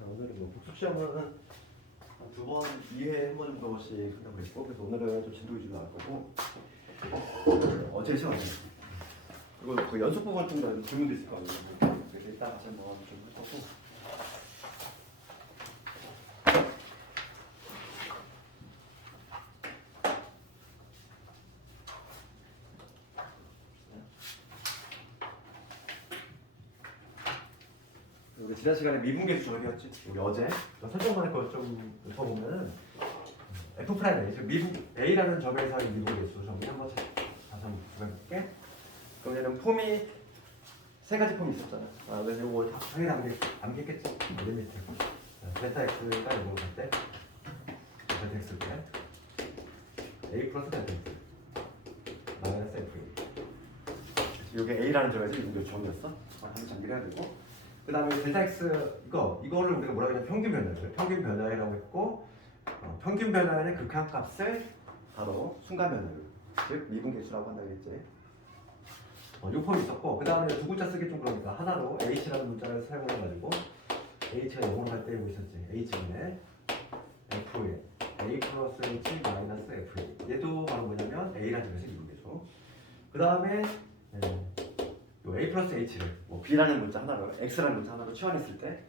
오늘은 뭐 복습 시험은 두 번, 2회 한 번 정도씩 한다고 그랬고, 그래서 오늘은 좀 진도 위주로 나올 거고, 어제 시험에 그리고 그 연속 부분 좀 질문도 있을 거예요. 그래서 이따 같이 한번 좀 할 거고. 우리 지난 시간에 미분계수 정리했지. 우리 어제 설정만 할거 좀 읊어보면은 F 프라임 A, 즉 미분 A라는 점에서의 미분계수 정리 한번 다시 한번 해볼게. 그럼 얘는 폼이 세 가지 폼이 있었잖아. 그래서 이거 당연히 암겠겠지. 리미트 델타 x가 이거 할 때, 델타 x 때 A 플러스 델타 x 마이너스 F. 이게 A라는 점에서 미분계수 정리였어. 한번 정리해야 되고. 그 다음에 델타 x 이거를 우리가 뭐라고 하냐면 평균 변화를 평균 변화라고 했고, 평균 변화의 극한값을 바로 순간 변화를 즉 미분계수라고 한다고 했지. 요 폼이 있었고, 그 다음에 두 글자 쓰기 좀 그러니까 하나로 h라는 문자를 사용해가지고 h가 0으로 갈 때 뭐 있었지? h분의 f에 a 플러스 h 마이너스 f. 얘도 바로 뭐냐면 a라는 점에서 미분계수. 그 다음에 a 플러스 h를 뭐 b라는 문자 하나로 x라는 문자 하나로 치환했을 때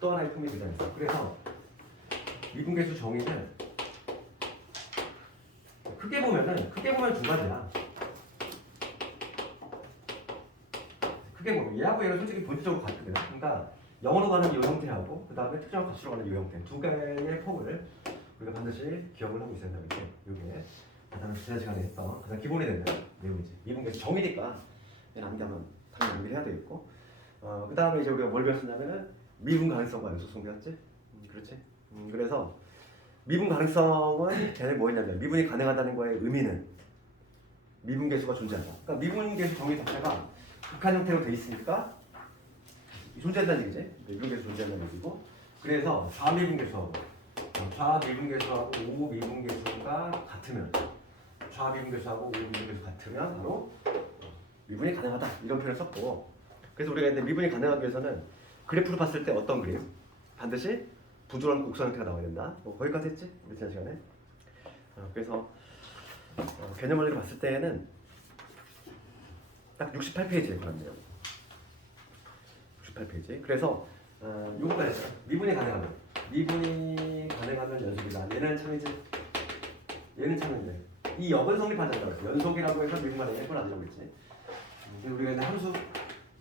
또 하나의 폼이 등장했어. 그래서 미분계수 정의는 크게 보면 두 가지야. 크게 보면 얘하고 얘는 솔직히 본질적으로 같거든. 그러니까 영어로 가는 이 형태하고 그 다음에 특정한 값으로 가는 이 형태 두 개의 폼을 우리가 반드시 기억을 하고 있어야 된다고 했지. 이게 가장 지난 시간에 했던 가장 기본이 되는 내용이지. 미분계수 정의니까 얘는 암기하면 당연히 암기해야 되겠고, 그 다음에 이제 우리가 뭘 배웠었냐면은 미분 가능성과 연속성 배웠지. 그렇지. 그래서 미분 가능성은 걔네 뭐였냐면 미분이 가능하다는 거의 의미는 미분계수가 존재한다. 그러니까 미분계수 정의 자체가 극한 형태로 돼 있으니까 존재한다는 얘기지. 미분계수 존재한다는 얘기고, 그래서 좌미분계수하고 우미분계수가 같으면 좌미분계수하고 우미분계수 같으면 바로 미분이 가능하다 이런 표현을 썼고, 그래서 우리가 이제 미분이 가능하기 위해서는 그래프로 봤을 때 어떤 그림? 반드시 부드러운 곡선 형태가 나와야 된다. 뭐 거기까지 했지? 우리 지난 시간에. 그래서 개념 원리로 봤을 때는 딱 68페이지에 그렇네요. 68페이지. 그래서 요거가 있어요. 미분이 가능하면 연속이다. 얘는 참이지. 얘는 참인데 이 역은 성립한다고 했어. 연속이라고 해서 미분 가능한 건 아니라고 했지. 근데 우리가 이제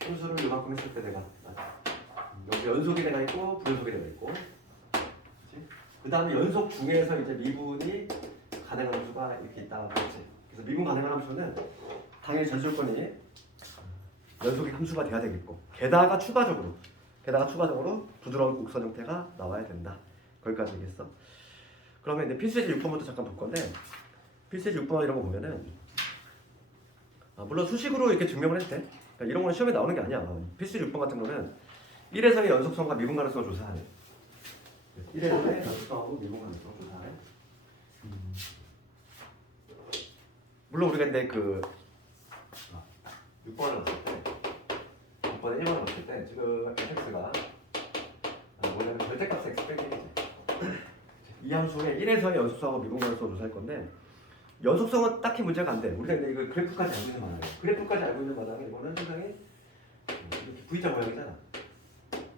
함수를 요만큼 했을 때 내가 여기 연속이 내가 있고 불연속이 내가 있고, 그 다음에 연속 중에서 이제 미분이 가능한 함수가 이렇게 있다고 했지. 그래서 미분 가능한 함수는 당연히 전수조건이 연속이 함수가 돼야 되겠고, 게다가 추가적으로 부드러운 곡선 형태가 나와야 된다. 거기까지 얘기했어. 그러면 이제 필수예제 6번부터 잠깐 볼 건데, 필수예제 6번 이런 거 보면은 물론 수식으로 이렇게 증명을 해도 돼. 그러니까 이런 거는 시험에 나오는 게 아니야. 필수예제 6번 같은 거는 1에서의 연속성과 미분 가능성을 조사하네. 1에서의 연속성하고 미분 가능성을 조사하네. 물론 우리가 근데 6번을 넣었을 때 6번에 1번을 넣었을 때 지금 fx가 뭐냐면 절대값 x 빼기 1이지. 이 함수의 1에서의 연속성하고 미분 가능성을 조사할 건데, 연속성은 딱히 문제가 안 돼. 우리가 근데 이거 그래프까지 알고 있는 마당에, 그래프까지 알고 있는 마당에 이거는 상당히 V자 모양이잖아.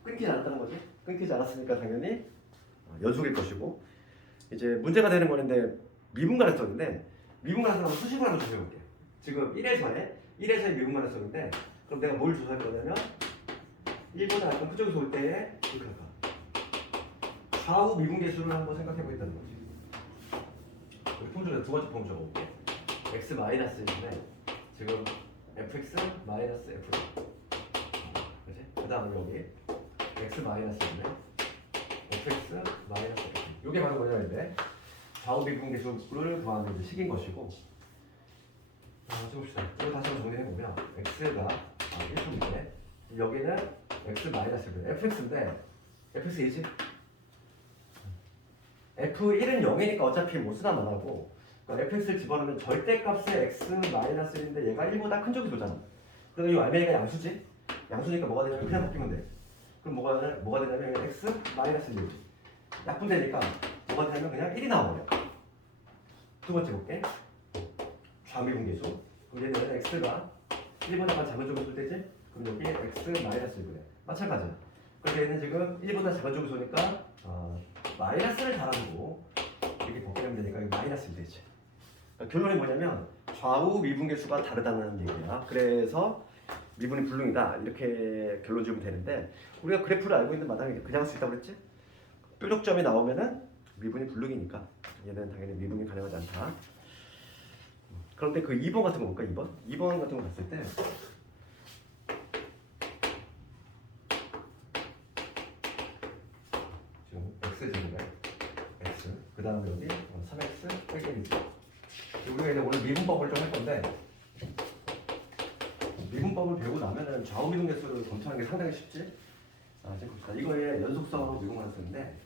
끊기지 않았다는 거지. 끊기지 않았으니까 당연히 연속일 것이고, 이제 문제가 되는 거는데 미분 가능성인데, 미분 가능성은 수식으로 한번 조사해볼게. 지금 1에서의 미분 가능성인데, 그럼 내가 뭘 조사할 거냐면 1보다 약간 그쪽에서 올 때의 극한값, 좌우 미분계수를 한번 생각해보겠다는 거지. 우리 폼 중에 두 번째 폼 적어볼게. x 마이너스인데 지금 fx 마이너스 f, 그렇지? 그 다음에 여기 x 마이너스인데 fx 마이너스 f. 이게 바로 뭐냐면 좌우 미분계수를 구하는 식인 것이고, 봅시다. 이거 다시 한번 정리해보면 x가 1분인데 여기는 x 마이너스 fx인데 fx이지? f1은 0이니까 어차피 못 쓰나 만하고, 그러니까 fx를 집어넣으면 절대값의 x 마이너스 1인데 얘가 1보다 큰 쪽이 도잖아. 그러니까 이 알맹이가 양수지? 양수니까 뭐가 되냐면 그냥 바뀌면 돼. 그럼 뭐가 되냐면 x 마이너스 1. 약분되니까 뭐가 되냐면 그냥 1이 나와요. 두 번째 볼게. 좌미분계수. 그럼 얘는 x가 1보다 작은 쪽을 쓸 때지? 그럼 여기 x 마이너스 1이래. 마찬가지야. 그럼 얘는 지금 1보다 작은 쪽을 쏘니까 마이너스를 달아주고 이렇게 복귀하면 되니까 이거 마이너스 1 되지. 그러니까 결론이 뭐냐면 좌우 미분계수가 다르다는 얘기야. 그래서 미분이 불능이다 이렇게 결론 지으면 되는데 우리가 그래프를 알고 있는 마당에 그냥 할 수 있다고 그랬지? 뾰족점이 나오면은 미분이 불능이니까 얘는 당연히 미분이 가능하지 않다. 그런데 그 2번 같은 거 볼까? 2번 같은 거 봤을 때 지금 x제곱에 x 그 다음에 여기 3x 빼기 1. 우리가 이제 오늘 미분법을 좀 할 건데 미분법을 배우고 나면은 좌우 미분 개수를 검토하는 게 상당히 쉽지. 지금 봅시다. 이거의 연속성으로 미분을 쓰는데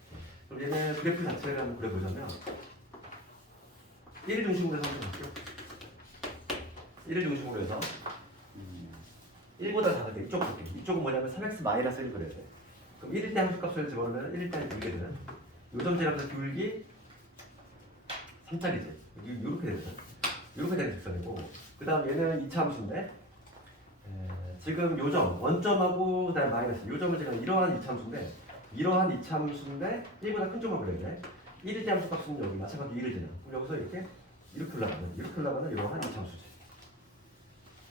그럼 얘는 그래프 자체를 한번 그려보자면 1을 중심으로 해서 한번 볼게요. 1을 중심으로 해서 1보다 작을 때 이쪽 볼게. 이쪽은 뭐냐면 3x 마이너스 1 그래야 돼. 그럼 1일 때 함수값을 집어넣으면 1일 때 이렇게 되는 요점제값의 기울기 3짜리지. 이렇게 되죠. 이렇게 되는 직선이고 그 다음 얘는 2차 함수인데 지금 요점, 원점하고 그다음에 마이너스 요점을 제가 이러한 2차 함수인데 이러한 2차 함수인데 1보다 큰 점을 그려야 돼. 1일 때 함수 값은 여기 마찬가지로 2를 되냐. 그럼 여기서 이렇게 올라가는 이러한 2차 함수지.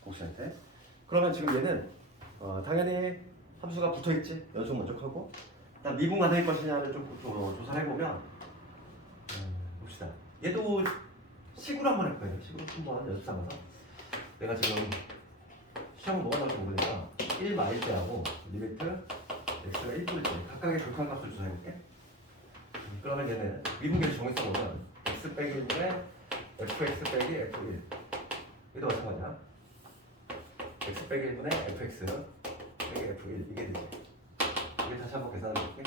곡선한테. 그러면 지금 얘는 당연히 함수가 붙어있지. 연속 먼저하고 일단 미분 가능할 것이냐를 좀 조사를 해보면 봅시다. 얘도 식으로 한번 할 거예요. 식으로 한번 연습 삼아서 내가 지금 시험 뭐가 나올지 모르니까 1 마일 때하고 리미트 x가 1일 때 각각의 극한값을 조사해볼게. 그러면 얘는 미분계수 정의성 보면 x 빼기 1분의 fx 빼기 f1 이것도 마찬가지야. x 빼기 1분의 fx 빼기 f1 이게 되지. 이게 다시 한번 계산해볼게.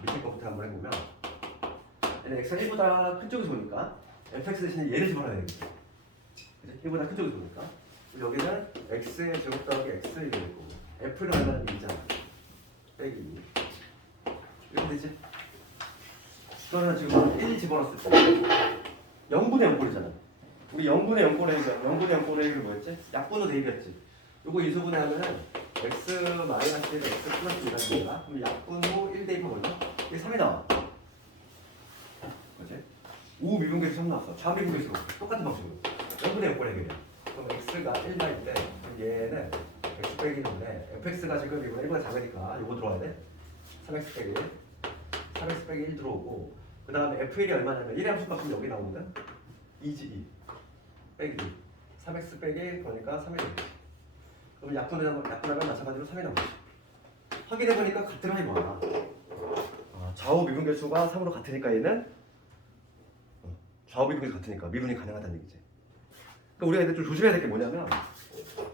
밑에 거부터 한번 해보면 얘는 x가 1보다 큰 쪽에서 오니까 fx 대신에 얘를 집어넣어야 되겠지. 1보다 큰 쪽에서 오니까 여기는 x의 제곱 더하기 x의 되고 f를 얼마나 되잖아. 빼기 이렇게 되지. 그러면 지금 1 집어넣었을 때 0분의 0꼴이잖아. 우리 0분의 0꼴의 뭐였지? 약분의 대입이었지. 요거 인수분해 하면은 x 마이너스 1 x 플러스 2라는 거야. 그럼 약분 후 1 대입하면 얼마? 이게 3이 나와. 그렇지? 우 미분계수 3 나왔어. 좌 미분계수 똑같은 방식으로 0분의 0꼴 해결이야. 그럼 x가 1마일 때 얘는 x 빼기 1인데 fx가 지금 이거 1보다 작으니까 이거 들어와야 돼. 3x 빼기 1 3x 빼기 1 들어오고 그 다음에 f1이 얼마냐면 1의 함수값은 여기 나오거든. 2지 2 빼기 2 3x 빼기 그러니까 3이 되겠지. 그럼 약분하면 마찬가지로 3이 나오지. 확인해보니까 같은 게 뭐야. 좌우 미분계수가 3으로 같으니까 얘는 좌우 미분계수 같으니까 미분이 가능하다는 얘기지. 그러니까 우리가 이제 좀 조심해야 될 게 뭐냐면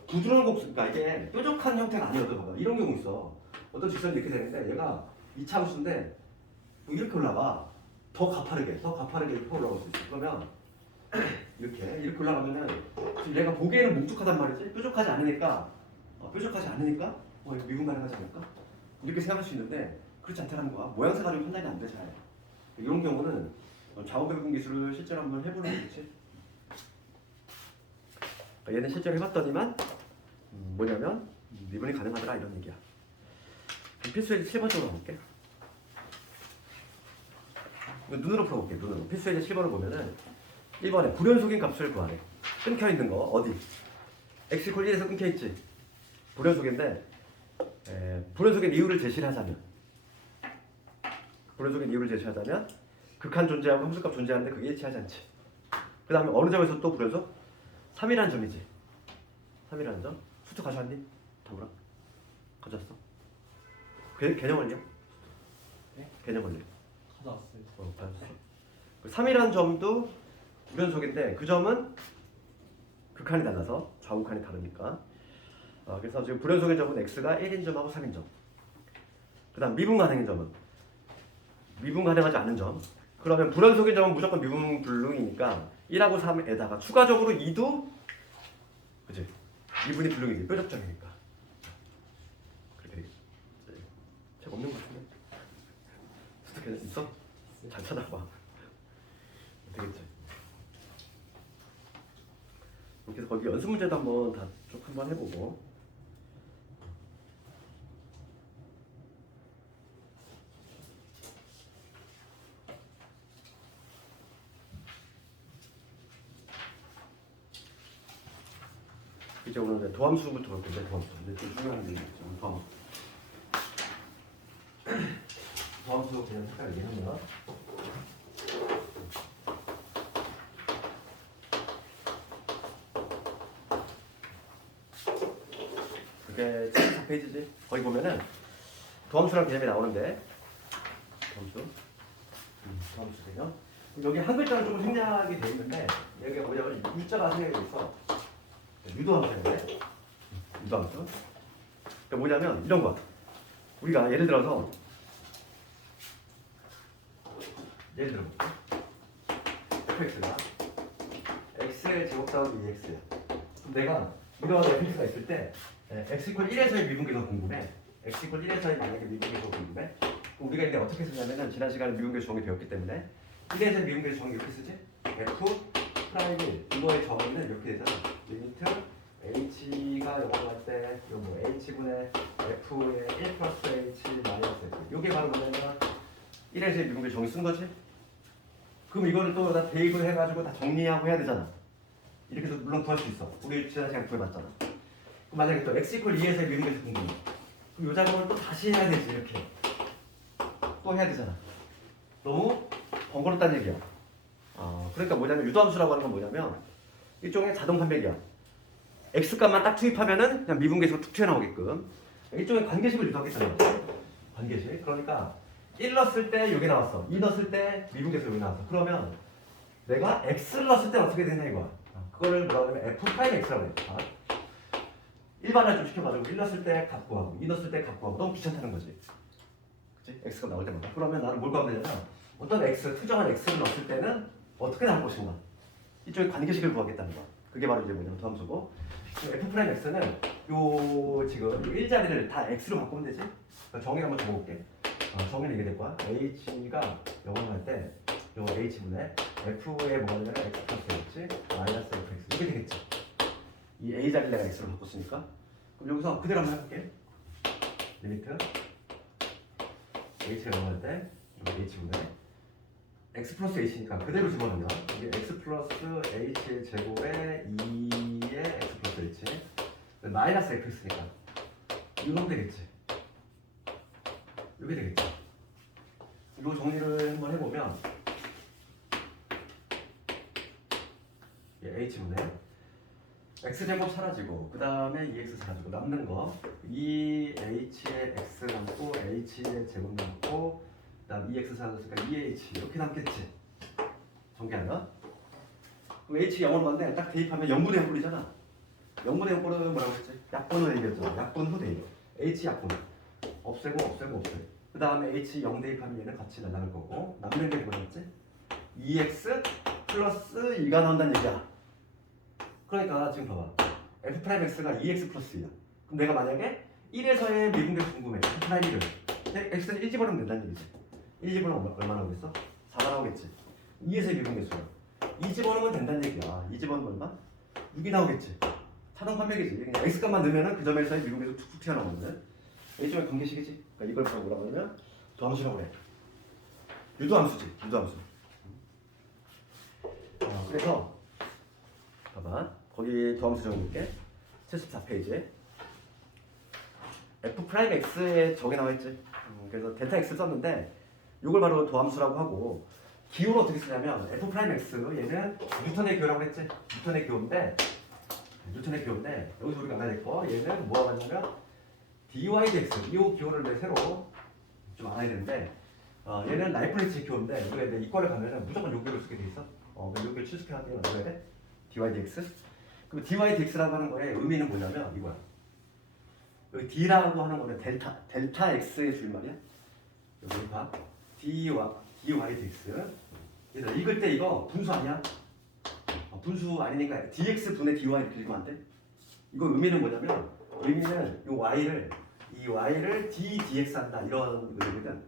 부드러운 곡선, 그러니까 이게 뾰족한 형태가 아니어도 이런 경우 있어. 어떤 직선이 이렇게 되는데 얘가 2차 함수인데 뭐 이렇게 올라가. 더 가파르게 이렇게 올라갈 수 있어. 그러면 이렇게 올라가면은 지금 얘가 보기에는 뭉툭하단 말이지. 뾰족하지 않으니까 미분 가능하지 않을까? 이렇게 생각할 수 있는데 그렇지 않다는 거야. 모양새 가지고 판단이 안 돼 잘. 이런 경우는 좌우 미분 기술을 실제로 한번 해보는 게 좋지. 얘는 실제로 해봤더니만 뭐냐면 미분이 가능하더라 이런 얘기야. 필수예제 7번 쪽으로 가볼게. 눈으로 풀어볼게. 눈으로. 필수예제 7번을 보면은 1번에 불연속인 값을 구하래. 끊겨있는 거 어디? x 콜 1에서 끊겨있지. 불연속인데 불연속의 이유를 제시를 하자면 극한 존재하고 함수값 존재하는데 그게 일치하지 않지. 그 다음에 어느 점에서 또 불연속? 3이라는 점이지. 3이라는 점. 수트 가져왔니? 다물어. 가져왔어? 개념 원리야? 네? 개념 원리. 가져왔어요. 가져왔어. 3이라는 점도 불연속인데 그 점은 극한이 달라서 좌우극한이 다르니까. 그래서 지금 불연속인 점은 x가 1인 점하고 3인 점. 그 다음 미분 가능인 점은 미분 가능하지 않은 점. 그러면 불연속인 점은 무조건 미분 불능이니까 1하고 3에다가 추가적으로 2도 그치? 미분이 불능이지. 뾰족점이니까. 그렇게 되겠지. 없는 것 같은데. 수도 계좌 있어? 잘 찾아봐. 되겠지. 그래서 거기 연습 문제도 한번 다 쭉 한번 해보고. 이제 오늘 도함수부터 볼 건데 도함수. 근데 좀 중요한 게 있죠. 도함수. 도함수 그냥 색깔 얘기하면. 그게 74페이지지. 거기 보면은 도함수랑 개념이 나오는데 도함수 개념. 여기 한 글자는 조금 생략이 돼 있는데 여기가 뭐냐면 유자가 생략이 돼 있어. 유도함수인데 유도함수. 그러니까 뭐냐면 이런 거. 우리가 예를 들어 fx가 x의 제곱 더하기 2x야. 그럼 내가 이런 fx가 있을 때 x 이퀄 1에서의 미분계수가 궁금해. x 이퀄 1에서의 만약에 미분계수가 궁금해. 그럼 우리가 이제 어떻게 쓰냐면은 지난 시간에 미분계수 정의 배웠기 때문에 1에서의 미분계수 정의 이렇게 쓰지. f 프라임 1 이거의 정의는 이렇게 되잖아. 리미트 h가 0을 갈 때 이거 뭐 h분의 f의 1 플러스 h 마이너스 f. 이게 바로 뭐냐면 1에서의 미분계수 정의 쓴 거지. 그럼 이거를 또 다 대입을 해가지고 다 정리하고 해야 되잖아. 이렇게 해서 물론 구할 수 있어. 우리 지난 시간에 구해봤잖아. 그럼 만약에 또 x 이퀄 2에서의 미분계수 궁금해. 그럼 이 작업을 또 다시 해야 되지. 이렇게 또 해야 되잖아. 너무 번거롭다는 얘기야. 그러니까 뭐냐면 유도함수라고 하는 건 뭐냐면 일종의 자동 판별이야. x 값만 딱 투입하면은 그냥 미분계수가 툭 튀어나오게끔 일종의 관계식을 유도하겠다는 거지. 관계식. 그러니까 1 넣었을 때 여기 나왔어. 2 넣었을 때 미분계수 여기 나왔어. 그러면 내가 x를 넣었을 때 어떻게 되냐 이거야. 그거를 뭐라고 하냐면 f 프라임 x라고 해. 일반화 좀 시켜가지고 1 넣었을 때 값 구하고 2 넣었을 때 값 구하고 너무 귀찮다는 거지. 그치? x가 나올 때마다. 그러면 나는 뭘 구하면 되냐면 어떤 x, 특정한 x를 넣었을 때는 어떻게 나올 것인가. 이쪽에 관계식을 구하겠다는 거야. 그게 바로 이제 뭐냐면 도함수고 f 프라임 x는 요 지금 요 일자리를 다 x로 바꾸면 되지. 정의 한번 적어볼게. 정의는 이게 될 거야. h가 0을 할 때 요 h분의 f의 뭐가 되냐면 x 플러스 h 마이너스 fx 이게 되겠지. 이 a 자리를 내가 x로 바꿨으니까 그럼 여기서 그대로 한번 해볼게. 리미트 h가 0을 할 때 h분의 x 플러스 h니까 그대로 집어넣으면 이게 x 플러스 h의 제곱에 2의 x 플러스 h 마이너스 fx니까 이거 되겠지. 이게 되겠지. 이거 정리를 한번 해보면 h분의 x제곱 사라지고 그 다음에 2x 사라지고 남는 거 2h의 x 남고 h의 제곱 남고 그 다음 2x 사라졌으니까 2h 이렇게 남겠지. 전개하면 그럼 h 0으로 갔는데 딱 대입하면 0분의 0꼴이잖아. 0분의 0꼴은 뭐라고 했지? 약분을 얘기했잖아. 약분 후 대입. h 약분 없애고 그 다음에 h 0 대입하면 얘는 같이 날아갈 거고 남는 게 뭐였지? 2x 플러스 2가 나온다는 얘기야. 그러니까 지금 봐봐. f 프라임 x가 2x 플러스 2야. 그럼 내가 만약에 1에서의 미분계수 궁금해. f 프라임 1을 x는 1 집어넣으면 된다는 얘기지. 1 집어넣으면 얼마 나오겠어? 4가 나오겠지. 2에서의 미분계수야. 2 집어넣으면 된다는 얘기야. 2 집어넣으면 얼마? 6이 나오겠지. 자동 판별이지. 그냥 x 값만 넣으면 그 점에서의 미분계수 툭툭 튀어나오거든. 일종의 관계식이지. 그러니까 이걸 뭐라고 하냐면 도함수라고 그래. 유도함수지. 유도함수. 그래서 봐봐. 거기 도함수 적어볼게. 74페이지에 f 프라임 x에 저게 나와있지. 그래서 델타 x 썼는데 이걸 바로 도함수라고 하고 기호를 어떻게 쓰냐면 f 프라임 x 얘는 뉴턴의 기호라고 했지. 뉴턴의 기호인데 여기서 우리가 알아야 될 거 얘는 뭐라고 하냐면 dy dx 이 기호를 내 새로 좀 알아야 되는데 얘는 라이프니츠 기호인데 우리가 이제 이과를 가면은 무조건 요 기호를 쓰게 돼 있어. 요 기호 추측해야 돼. 어떻게 해야 돼? dy dx. 그럼 dy dx라고 하는 거의 의미는 뭐냐면 이거야. 여기 d라고 하는 거는 델타 x의 줄말이야. 여기 봐. dy dx. 얘들아 읽을 때 이거 분수 아니야? 분수 아니니까 dx 분의 dy 이렇게 읽으면 안 돼? 이거 의미는 뭐냐면 의미는 이 y를 이 y를 d dx 한다 이런 의미거든.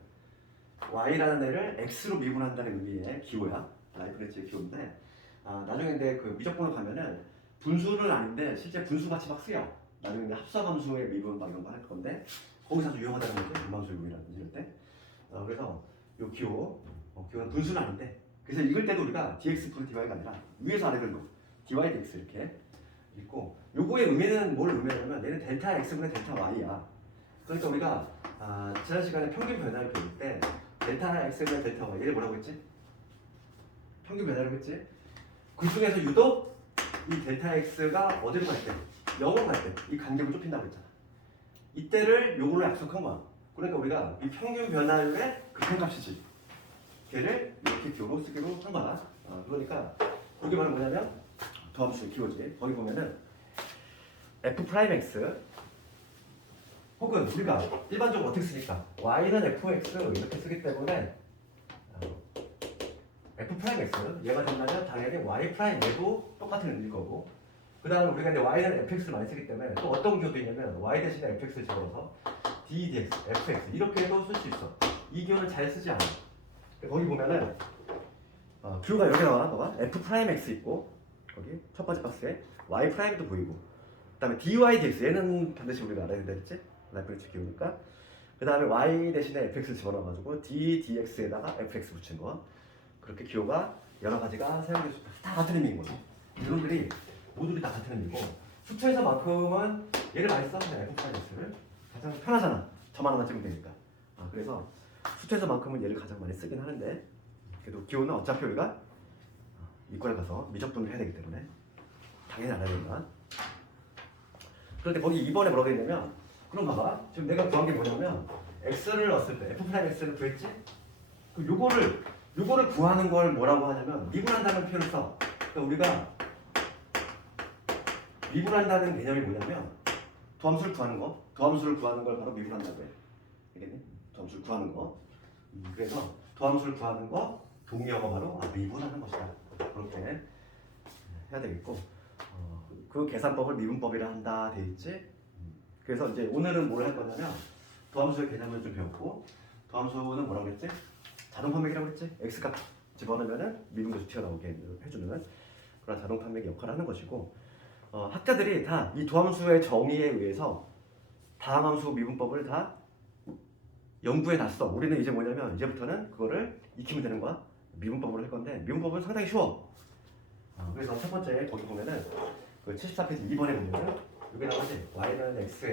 y라는 애를 x로 미분한다는 의미의 기호야. 라이프니츠의 기호인데 나중에 근데 그 미적분을 가면은 분수는 아닌데 실제 분수 같이 막 쓰여. 나중에 이제 합성함수의 미분 막 이런 거 할 건데 거기서 아주 유용하다는 거지. 분함수용이라든지 이럴 때. 그래서 요 기호, 기호는 분수는 아닌데 그래서 읽을 때도 우리가 dx 플러스 dy가 아니라 위에서 아래로 읽고 dy dx 이렇게 읽고 요거의 의미는 뭘 의미하냐면 얘는 델타 x분의 델타 y야. 그러니까 우리가 지난 시간에 평균 변화를 배울 때 델타 x분의 델타 y 얘를 뭐라고 했지? 평균 변화라고 했지? 그 중에서 유독 이 델타 x가 어디로 갈 때? 0으로 갈 때 이 간격을 좁힌다고 했잖아. 이때를 요걸로 약속한 거야. 그러니까 우리가 이 평균 변화율의 극한값이지. 걔를 이렇게 기호로 쓰기로 한 거야. 그러니까 거기 말은 뭐냐면 도함수 기호지. 거기 보면은 f 프라임 x 혹은 우리가 일반적으로 어떻게 쓰니까 y는 fx 이렇게 쓰기 때문에 f 프라임 x 얘가 된다면 당연히 y 프라임 얘도 똑같은 의미일 거고 그 다음에 우리가 이제 y는 fx를 많이 쓰기 때문에 또 어떤 기호도 있냐면 y 대신에 fx를 적어서 d dx, fx 이렇게도 쓸 수 있어. 이 기호는 잘 쓰지 않아. 거기 보면은 기호가 여러 개 나와. 봐봐. f 프라임 x 있고 거기 첫 번째 박스에 y 프라임도 보이고 그 다음에 dy dx 얘는 반드시 우리가 알아야 된다 했지? 라이프니츠 기호니까 그 다음에 y 대신에 fx를 집어넣어가지고 d dx에다가 fx 붙인 거 그렇게 기호가 여러 가지가 사용될 수 있다. 다 같은 의미인 거죠. 이놈들이 모두 다 같은 의미고 수초에서만큼은 얘를 많이 써. f 프라임 x를 가장 편하잖아. 점 하나만 찍으면 되니까. 그래서 수초에서만큼은 얘를 가장 많이 쓰긴 하는데 그래도 기호는 어차피 우리가 이과에 가서 미적분을 해야 되기 때문에 당연히 알아야 된다. 그런데 거기 이번에 뭐라고 했냐면 그럼 봐봐. 지금 내가 구한 게 뭐냐면 x를 넣었을 때 f 프라임 x를 구했지? 그 요거를 구하는 걸 뭐라고 하냐면 미분한다는 표현을 써. 그러니까 우리가 미분한다는 개념이 뭐냐면 도함수를 구하는 거. 도함수를 구하는 걸 바로 미분한다고 해. 알겠니? 도함수를 구하는 거. 그래서 도함수를 구하는 거 동의어가 바로 미분하는 것이다. 그렇게 해야 되겠고 그 계산법을 미분법이라 한다 돼 있지. 그래서 이제 오늘은 뭘 할 거냐면 도함수의 개념을 좀 배웠고 도함수는 뭐라고 그랬지? 자동 판매기라고 그랬지? x값 집어넣으면은 미분계수 튀어나오게 해주는 그런 자동 판매기 역할을 하는 것이고 학자들이 다 이 도함수의 정의에 의해서 다항함수 미분법을 다 연구해 놨어. 우리는 이제 뭐냐면 이제부터는 그거를 익히면 되는 거야. 미분법으로 할 건데 미분법은 상당히 쉬워. 그래서 첫 번째 거기 보면은 그 74페이지 2번에 보면은 여기 나오지 y는 x의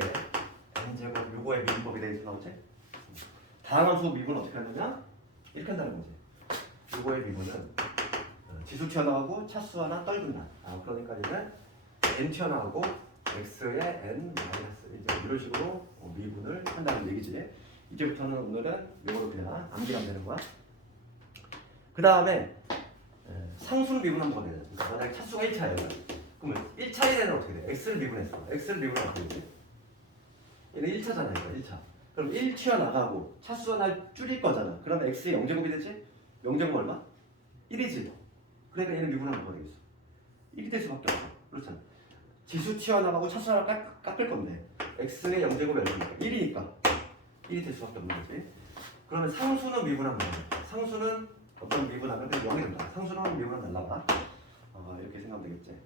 n제곱 요거의 미분법이 되어 나오지. 다항함수 미분 어떻게 하느냐 이렇게 한다는 거지. 요거의 미분은 지수 튀어나오고 차수 하나 떨군다. 그러니까 얘는 n 튀어나오고 x의 n 마이너스 이제 이런 식으로 미분을 한다는 얘기지. 이제부터는 오늘은 요거를 그냥 암기하면 되는 거야. 그 다음에 상수를 미분하면 어떻게 되냐. 그러니까 만약에 차수가 1차예요. 그러면 1차에 대한 어떻게 돼? x를 미분했어. x를 미분하면 어떻게 되지? 얘는 1차잖아. 이거 1차. 그럼 1 튀어나가고 차수 하나 줄일 거잖아. 그러면 x의 0제곱이 되지? 0제곱 얼마? 1이지. 그러니까 얘는 미분하면 뭐가 되겠어? 1이 될 수밖에 없어. 그렇잖아. 지수 튀어나가고 차수 하나 깎을 건데 x의 0제곱이 얼마니까? 1이니까 1이 될 수밖에 없는 거지. 그러면 상수는 미분하면 뭐야? 상수는 어떤 미분하면 0이 된다. 상수는 미분하면 날라가. 이렇게 생각하면 되겠지.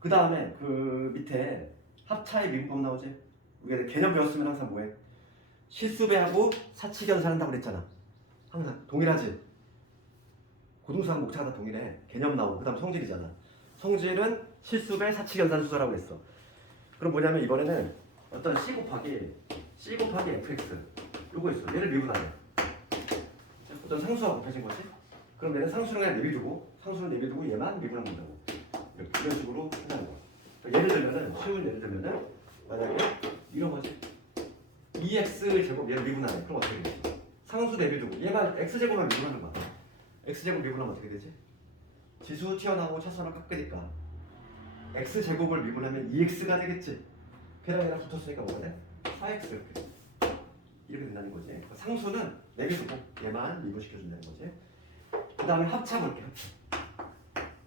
그 다음에 그 밑에 합차의 미분법 나오지? 우리가 개념 배웠으면 항상 뭐해? 실수배하고 사치견산한다고 그랬잖아. 항상 동일하지. 고등수학 목차가 다 동일해. 개념 나오고 그 다음 성질이잖아. 성질은 실수배 사치견산 수소라고 했어. 그럼 뭐냐면 이번에는 어떤 c 곱하기 fx 요거 있어. 얘를 미분하래. 어떤 상수가 곱해진 거지? 그럼 얘는 상수를 그냥 내비두고 얘만 미분하면 된다고. 이런 식으로 한다는 거야. 예를 들면은 쉬운 예를 들면은 만약에 이런 거지. 2x 제곱 얘를 미분하래. 그럼 어떻게 되지? 상수 내비두고 얘만 x 제곱을 미분하는 거야. x 제곱 미분하면 어떻게 되지? 지수 튀어나오고 차수 하나 깎으니까 x 제곱을 미분하면 2x가 되겠지. 걔랑 얘랑 붙었으니까 뭐가 돼? 4x 이렇게 된다는 거지. 상수는 내비두고 얘만 미분시켜준다는 거지. 그 다음에 합차 볼게.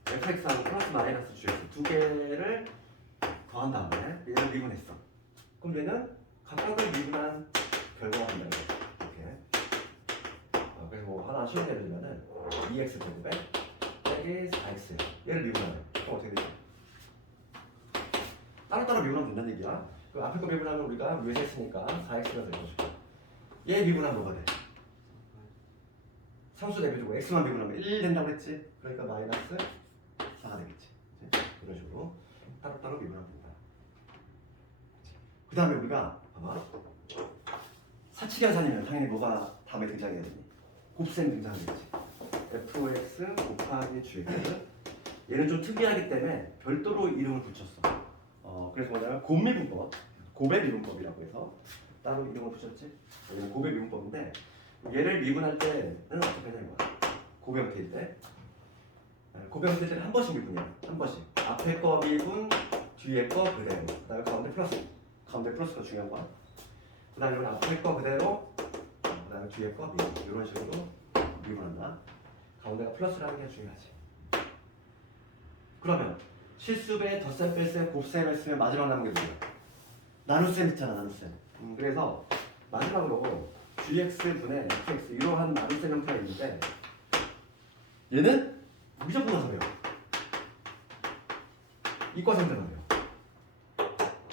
fx하고 플러스 마이너스 주에서 두 개를 더한 다음에 얘를 미분했어. 그럼 얘는 각각을 미분한 결과가 된다는 거죠. 이렇게. 그래서 뭐 하나 쉬운 예를 들면은 2x 제곱에 빼기 4x 얘를 미분하면 그럼 어떻게 되죠? 따로따로 미분하면 된다는 얘기야. 그 앞에 거 미분하면 우리가 위에서 했으니까 4x가 될 것이고 얘 미분하면 뭐가 돼? 상수 대비주고 x만 미분하면 1 된다고 했지? 그러니까 마이너스 4가 되겠지. 그치? 이런 식으로 따로따로 미분하면 된다. 그 다음에 우리가 봐봐 사칙 연산이면 당연히 뭐가 다음에 등장해야 되니? 곱셈 등장하겠지. fx 곱하기 gx 얘는 좀 특이하기 때문에 별도로 이름을 붙였어. 그래서 뭐냐면 곱미분법, 곱의 미분법이라고 해서 따로 이름을 붙였지. 얘는 곱의 미분법인데 얘를 미분할 때는 어떻게 하냐면 곱의 형태일 때 곱의 형태일 때는 한 번씩 미분이야. 한 번씩 앞에 거 미분, 뒤에 거 그대로. 그다음에 가운데 플러스. 가운데 플러스가 중요한 거야. 그다음에 이건 앞에 거 그대로, 그다음에 뒤에 거 미분. 이런 식으로 미분한다. 가운데가 플러스라는 게 중요하지. 그러면 실수배, 덧셈, 뺄셈, 곱셈 했으면 마지막 남은 게 뭐야? 나눗셈 있잖아, 나눗셈. 그래서 마지막으로 gx분의 fx 이러한 나눗셈 형태가 있는데 얘는 무조건 와서 배워. 이과생들은 배워.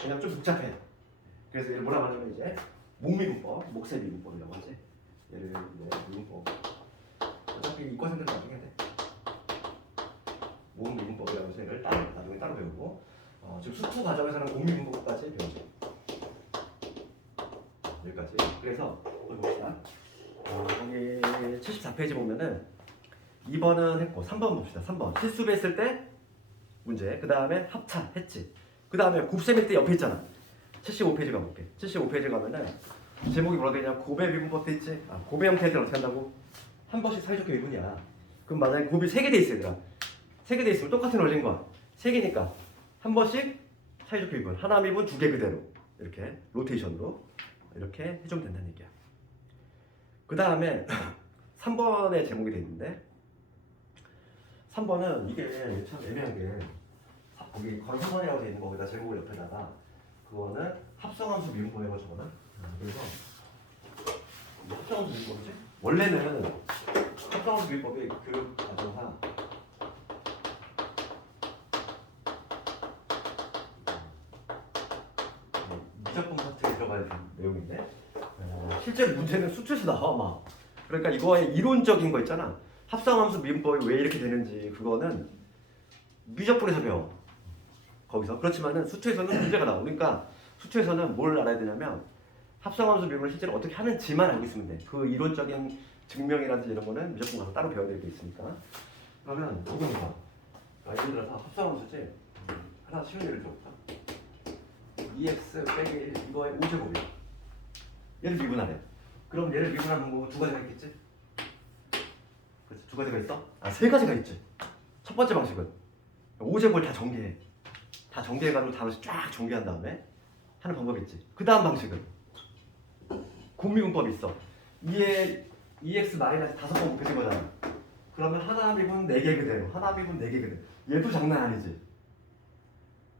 그냥 좀 복잡해. 그래서 얘를 뭐라고 하냐면 이제 목미분법, 목셈 미분법이라고 하지. 얘를 이제 미분법. 어차피 이과생들은 나중에 해야 돼. 목미분법이라고 해서 얘를 나중에 따로 배우고 지금 수투 과정에서는 목미분법까지 배우죠. 여기까지. 그래서 여기 봅시다. 여기 74페이지 보면은 2번은 했고 3번 봅시다. 3번 실수배 했을 때 문제. 그 다음에 합차 했지. 그 다음에 곱셈일 때 옆에 있잖아. 75페이지 가볼게. 75페이지 가면은 제목이 뭐라 되냐? 곱의 미분법 돼 있지. 곱의 형태일 때는 어떻게 한다고? 한 번씩 사이좋게 미분이야. 그럼 만약에 곱이 3개 돼 있어 얘들아. 3개 돼 있으면 똑같은 원리인 거야. 3개니까 한 번씩 사이좋게 미분. 하나 미분 2개 그대로. 이렇게 로테이션으로 이렇게 해주면 된다는 얘기야. 그 다음에 3번에 제목이 돼 있는데 3번은 이게 참 애매한 게 거기 건성원이라고 돼 있는 거기다 제목을 옆에다가 그거는 합성함수 미분법이라고 적어놔. 그래서 합성함수 미분법이지? 원래는 합성함수 미분법이 교육 과정상 미적분 파트에 들어가야 되는 내용인데 실제 문제는 수투에서 나와 막. 그러니까 이거의 이론적인 거 있잖아. 합성함수 미분법이 왜 이렇게 되는지 그거는 미적분에서 배워. 거기서. 그렇지만은 수투에서는 문제가 나와. 그러니까 수투에서는 뭘 알아야 되냐면 합성함수 미분을 실제로 어떻게 하는지만 알고 있으면 돼. 그 이론적인 증명이라든지 이런 거는 미적분 가서 따로 배워야 될 게 있으니까. 그러면 이건 봐. 예를 들어서 합성함수지. 하나 쉬운 예를 들어볼까? 2x 빼기 1 이거의 5제곱이야. 얘를 미분하래. 그럼 얘를 미분하는 거 두 가지가 있겠지? 그렇지. 두 가지가 있어? 세 가지가 있지. 첫 번째 방식은 5제곱을 다 정리해. 다 정리해가지고 다시 쫙 정리한 다음에 하는 방법이 있지. 그 다음 방식은 곱미분법이 있어. 2에 2x 마이너스 5번 곱해진 거잖아. 그러면 하나 미분 4개 그대로. 하나 미분 4개 그대로. 얘도 장난 아니지.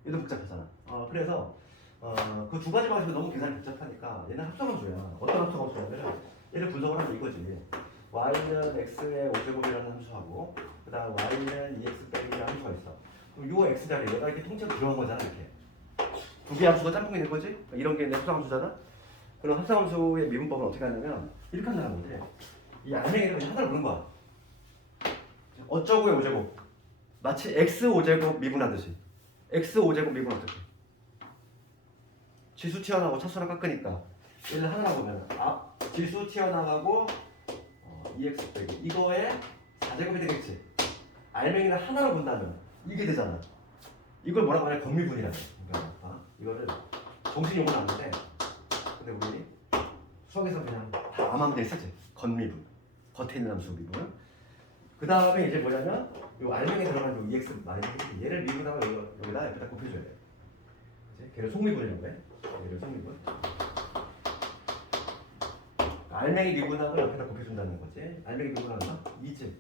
얘도 복잡하잖아. 그래서 그 두 가지 방식은 너무 계산이 복잡하니까 얘는 합성함수야. 어떤 합성함수냐면 얘를 분석을 하면 이거지. y는 x의 5제곱이라는 함수하고 그 다음 y는 2x 빼기 1이라는 함수가 있어. 그럼 요 x 자리에 얘가 이렇게 통째로 들어간 거잖아. 이렇게 두 개의 함수가 짬뽕이 된 거지. 이런 게 합성함수잖아. 그럼 합성함수의 미분법은 어떻게 하냐면 이렇게 한다는 건데 이 안에는 그냥 하나를 부른 거야. 어쩌고의 5제곱 마치 x 5제곱 미분하듯이 x 5제곱 미분 어떻게? 지수 튀어나가고 차수랑 깎으니까 얘를 하나라고 보면 지수 튀어나가고 2x 빼기 이거에 4제곱이 되겠지. 알맹이를 하나로 본다면 이게 되잖아. 이걸 뭐라고 하냐? 건미분이라고 해. 이거를 정신 용어는 아는데 근데 우리 수학에서 그냥 다 암암대 쓰지. 건미분 겉에 있는 함수 미분. 그 다음에 이제 뭐냐면 요 알맹이에 들어간 요 2x 마이너스 얘를 미분하면 여기다 옆에다 곱해줘야 돼. 그치? 걔를 속미분이라고 해. 얘를 속미분. 알맹이 미분하고 옆에다 곱해준다는 거지. 알맹이 미분하는 거 2지.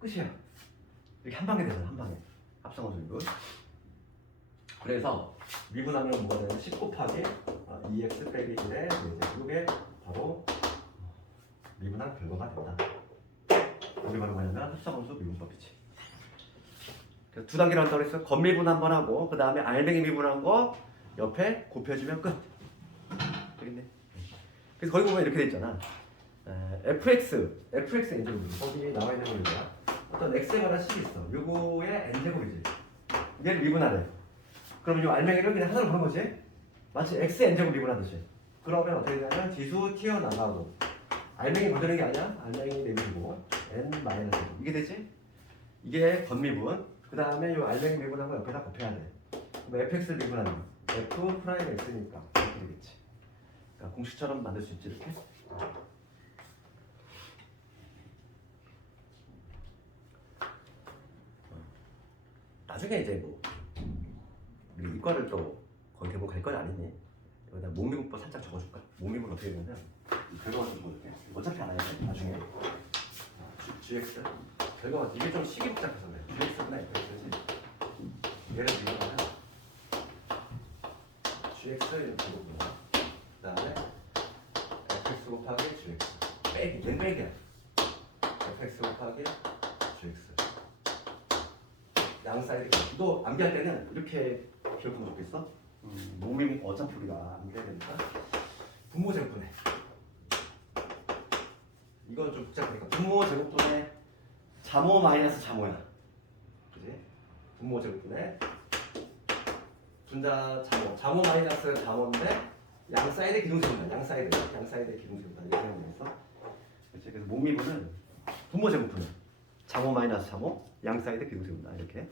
끝이야. 이렇게 한 방에 되잖아. 한 방에. 합성함수 미분. 그래서 미분하면 뭐가 되냐면 10 곱하기 2x 빼기 1의 이게 바로 미분한 결과가 된다. 이게 바로 뭐냐면 합성함수 미분법이지. 그래서 두 단계로 한다고 했어. 겉미분 한번 하고 그 다음에 알맹이 미분한 거 옆에 곱해주면 끝. 되겠네. 그래서 거기 보면 이렇게 돼 있잖아. fx n제곱 거기 나와 있는 거니까 어떤 x에 관한 식이 있어. 요거의 n제곱이지. 얘를 미분하래. 그러면 이 알맹이를 그냥 하나로 보는 거지. 마치 x n제곱 미분하듯이. 그러면 어떻게 되냐면 지수 튀어나가고 알맹이 건드리는 게 아니야. 알맹이 내밀고 n 마이너스 이게 되지. 이게 겉미분. 그 다음에 이 알맹이 미분한 거 옆에다 곱해야 돼. 그럼 fx 미분하는 거 f 프라임 x니까 이렇게 되겠지. 그러니까 공식처럼 만들 수 있지 이렇게. 나중에 이제 뭐 우리 이과를 또 거의 대부분 갈 건 아니니 여기다 목미분법 살짝 적어줄까? 목미분 어떻게 되냐면 결과가 좀 적어줄게. 어차피 알아야 돼 나중에. gx 결과가 이게 좀 식이 복잡해서 그래. gx구나 fx지. 얘를 미분하면 gx 이렇게 되고 그 다음에 fx 곱하기 gx 빼기 얘는 빼기야. fx 곱하기 gx 양 사이드 너 암기할 때는 이렇게 기억하면 좋겠어. 몸이 어차피 우리가 암기해야 되니까 분모 제곱분해. 이건 좀 복잡하니까 분모 제곱분해 자모 마이너스 자모야. 그지? 분모 제곱분해 분자 자모 자모 마이너스 자모인데 양 사이드 기둥세운다. 양 사이드 기둥세운다. 이렇게 생각해서 그래서 몸미분은 분모 제곱분해 자모 마이너스 자모 양 사이드 기둥세운다. 이렇게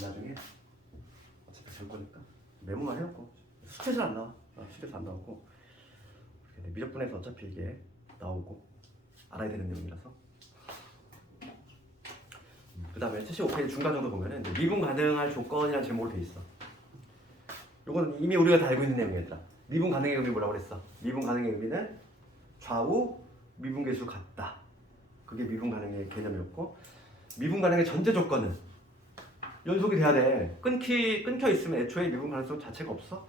나중에 어차피 볼 거니까 메모만 해놓고 수채에서 안 나와. 수채에서 안 나오고 미적분에서 어차피 이게 나오고 알아야 되는 내용이라서. 그 다음에 75페이지 중간 정도 보면은 미분 가능할 조건이라는 제목으로 돼 있어. 이건 이미 우리가 다 알고 있는 내용이었다. 미분 가능의 의미 뭐라고 그랬어? 미분 가능의 의미는 좌우 미분계수 같다. 그게 미분 가능의 개념이었고, 미분 가능의 전제 조건은 연속이 돼야 돼. 끊겨 있으면 애초에 미분 가능성 자체가 없어.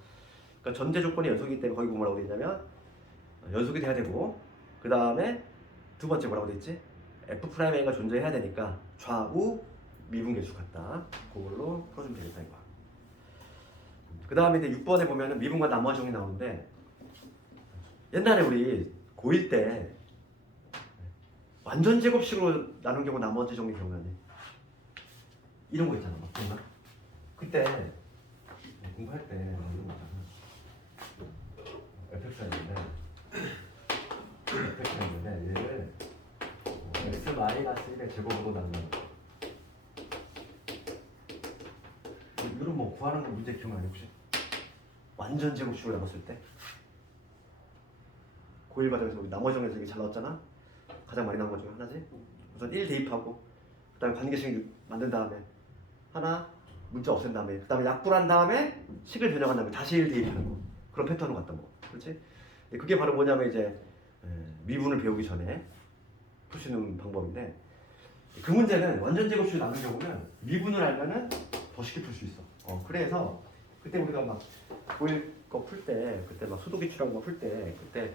그러니까 전제 조건이 연속이기 때문에 거기 뭐라고 돼 있냐면 연속이 돼야 되고, 그 다음에 두 번째 뭐라고 돼 있지? F'A가 존재해야 되니까 좌우 미분계수 같다. 그걸로 풀어주면 되겠다 이거. 그 다음에 이제 6번에 보면은 미분과 나머지 정리 나오는데, 옛날에 우리 고1 때 완전 제곱식으로 나눈 경우 나머지 정리 기억나니? 이런 거 있잖아, 막 기억나? 그때 공부할 때 이런 거 있잖아. fx가 있는데 얘를 x 마이너스 1의 제곱으로 나눈다는 거. 이런 뭐 구하는 거 문제 기억나니 혹시? 완전 제곱식으로 나눴을 때 고1 과정에서 우리 나머지 정리에서 이게 잘 나왔잖아? 가장 많이 나온 것 중에 하나지? 우선 1 대입하고 그 다음에 관계식 만든 다음에 하나 문자 없앤 다음에 그 다음에 약분한 다음에 식을 변형한 다음에 다시 1 대입하는 거. 그런 패턴을 갔던 거. 그렇지? 그게 바로 뭐냐면 이제 미분을 배우기 전에 풀 수 있는 방법인데, 그 문제는 완전 제곱식으로 나눈 경우는 미분을 알면은 더 쉽게 풀 수 있어. 그래서 그때 우리가 막 고1 거 풀 때 그때 막 수도기출하고 막 풀 때 그때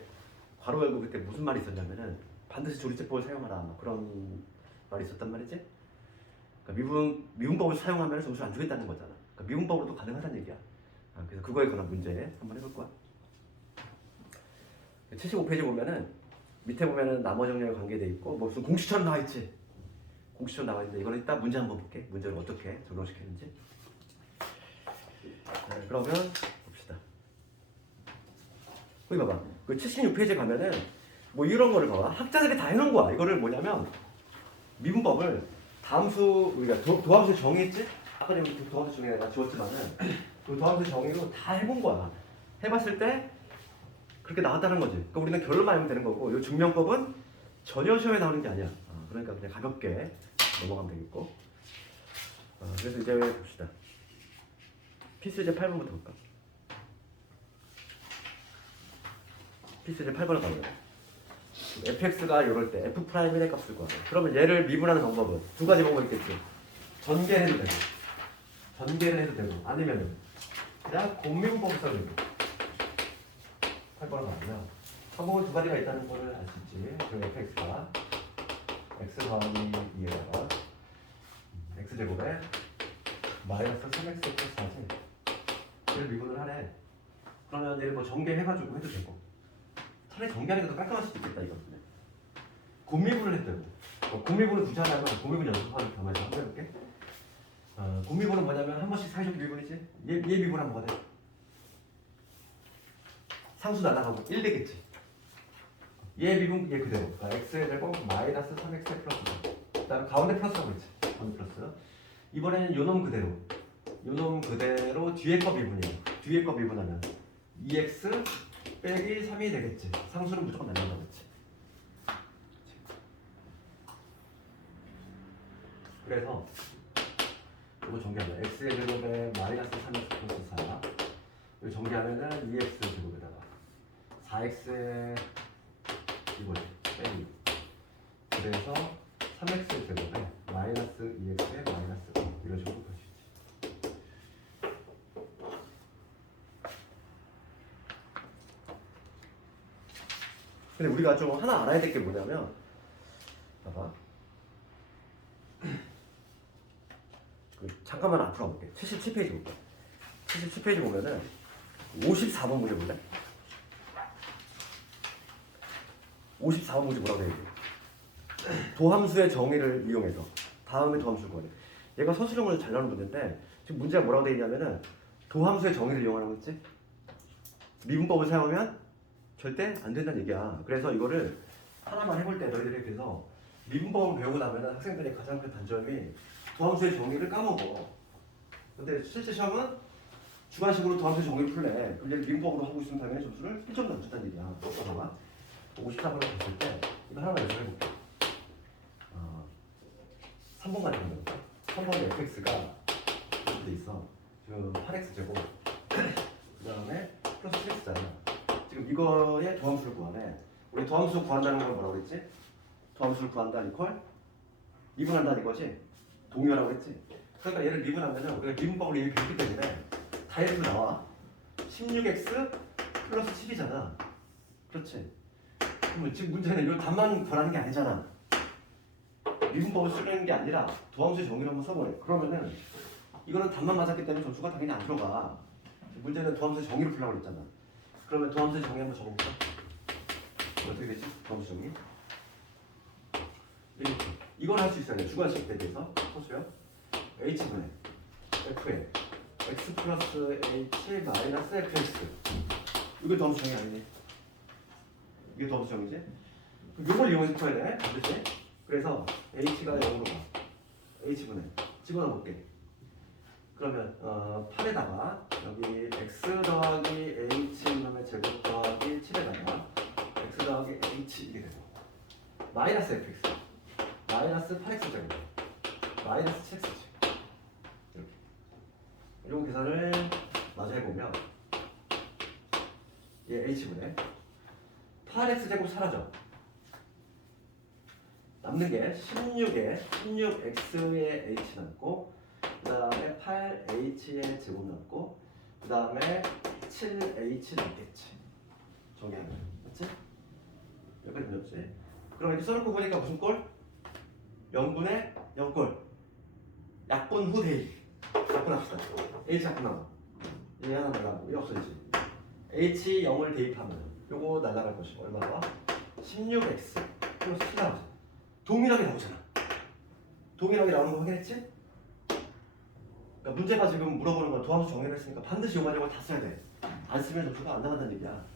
괄호 열고 그때 무슨 말이 있었냐면은 반드시 조리제법을 사용하라 뭐 그런 말이 있었단 말이지. 그러니까 미분법을 사용하면 점수를 안 주겠다는 거잖아. 그러니까 미분법으로도 가능하다는 얘기야. 그래서 그거에 관한 문제 한번 해볼 거야. 75페이지 보면은 밑에 보면은 나머지 정리와 관계돼 있고 뭐 무슨 공식처럼 나와 있지. 공식처럼 나와 있는데 이거는 일단 문제 한번 볼게. 문제를 어떻게 적용시켰는지. 그러면 봅시다. 여기 봐봐. 그 76페이지에 가면은 뭐 이런 거를 봐봐. 학자들이 다 해놓은 거야. 이거를 뭐냐면 미분법을 다함수 우리가 도함수 정의했지? 아까 전에 도함수 정의 내가 지웠지만은 그 도함수 정의로 다 해본 거야. 해봤을 때 그렇게 나왔다는 거지. 그러니까 우리는 결론만 알면 되는 거고, 이 증명법은 전혀 시험에 나오는 게 아니야. 그러니까 그냥 가볍게 넘어가면 되겠고. 그래서 이제 봅시다. 필수 제 8번부터 볼까? 필수 제 8번을 가보자. fx가 이럴 때 f'의 값을 구하래. 그러면 얘를 미분하는 방법은 두 가지 방법이 있겠지. 전개를 해도 되고 아니면은 그냥 곱미분법을 써도 되고. 할 거라고 하면 항목은 두 가지가 있다는 거를 알 수 있지. 그 fx가 x 더하기 2에다가 x제곱에 마이너스 3x 플러스 4지. 얘를 미분을 하래. 그러면 얘를 뭐 전개해가지고 해도 되고. 차라리 전개하는 게 더 깔끔할 수도 있겠다 이거. 곱미분을 했다고. 곱미분을 굳이 하려면 곱미분 연습하는 겸해서 한번 해볼게. 곱미분은 뭐냐면 한 번씩 사이좋게 미분이지. 얘 미분하면 뭐가 돼? 상수 날아가고 1 되겠지. 얘 미분 얘 그대로. 그러니까 x의 제곱 마이너스 3x 플러스. 그다음에 가운데 플러스라고 했지. 가운데 플러스. 이번에는 요놈 그대로. 요놈 그대로 뒤에 거 미분이에요. 뒤에 거 미분하면 2x 빼기 3이 되겠지. 상수는 무조건 날린다고 했지. 그래서 이거 전개하면 x의 제곱에 마이너스 3x 플러스 4 이거 전개하면은 2x 제곱에다가 4x의 이거지 빼기 그래서 3x 제곱에 마이너스 2x에 마이너스 5 이런 식으로 볼 수 있지. 근데 우리가 좀 하나 알아야 될 게 뭐냐면 봐봐 잠깐만 앞으로 가볼게. 77페이지 볼게. 77페이지 보면은 54번 문제 볼래? 54번 문제 뭐라고 되어 있지? 도함수의 정의를 이용해서 다음에 도함수 구하래. 얘가 서술형으로 잘 나오는 문제인데 지금 문제가 뭐라고 되어 있냐면은 도함수의 정의를 이용하라고 했지? 미분법을 사용하면 절대 안 된다는 얘기야. 그래서 이거를 하나만 해볼 때 너희들이 그래서 미분법을 배우고 나면은 학생들의 가장 큰 단점이 도함수의 정의를 까먹어. 근데 실제 시험은 주관식으로 도함수의 정의를 풀래. 그럼 얘를 미분법으로 하고 있으면 당연히 점수를 1점도 안 준다는 얘기야. 봐봐. 54번을 봤을 때 이거 하나만 연습해볼게. 3번 같은 거. 3번에 fx가 이렇게 돼 있어. 지금 8x 제곱 그 다음에 플러스 7x잖아. 지금 이거의 도함수를 구하네. 우리 도함수 구한다는 걸 뭐라고 했지? 도함수를 구한다 이퀄 미분한다 이거지? 동의하라고 했지? 그러니까 얘를 미분하면은 우리가 미분법을 이미 배웠기 때문에 다 이렇게 나와. 16x 플러스 7이잖아. 그렇지? 그럼 지금 문제는 이 답만 구하는 게 아니잖아. 미분법을 쓰는 게 아니라 도함수의 정의를 한번 써보래. 그러면은 이거는 답만 맞았기 때문에 점수가 당연히 안 들어가. 문제는 도함수의 정의를 풀려고 했잖아. 그러면 도함수의 정의 한번 적어볼까? 어떻게 되지? 도함수 정의? 이렇게. 이걸 할 수 있어야 돼. 주관식 대비해서 서술형 h분의 f의 x 플러스 h 마이너스 fx. 이게 도함수 정의 아니니? 이게 도함수 정의지? 이걸 이용해서 풀어야 돼. 반드시. 그래서 h가 0으로 가. h분의 집어넣어 볼게. 그러면 8에다가 여기 x 더하기 h 이놈의 제곱 더하기 7에다가 x 더하기 h 이게 되고 마이너스 fx 마이너스 8x 제곱 마이너스 7x 제곱 이렇게 요 계산을 마저 해보면 얘 h분의 8x 제곱 사라져. 남는 게 16x의 h 남고 그 다음에 8h의 제곱 남고 그 다음에 7h 남겠지. 정리하면 맞지? 여기까지 들렸지? 그럼 이렇게 써놓고 보니까 무슨 꼴? 0분의 0꼴 약분 후 대입 약분합시다. h 약분 나와. 얘 하나 날라가고 얘 없어지지. h 0을 대입하면 요거 날라갈 것이 얼마나? 16x 플러스 7 나오잖아. 동일하게 나오잖아. 동일하게 나오는 거 확인했지? 그러니까 문제가 지금 물어보는 건 도함수 정의를 했으니까 반드시 요 과정을 다 써야 돼. 안 쓰면 점수가 안 나간다는 얘기야.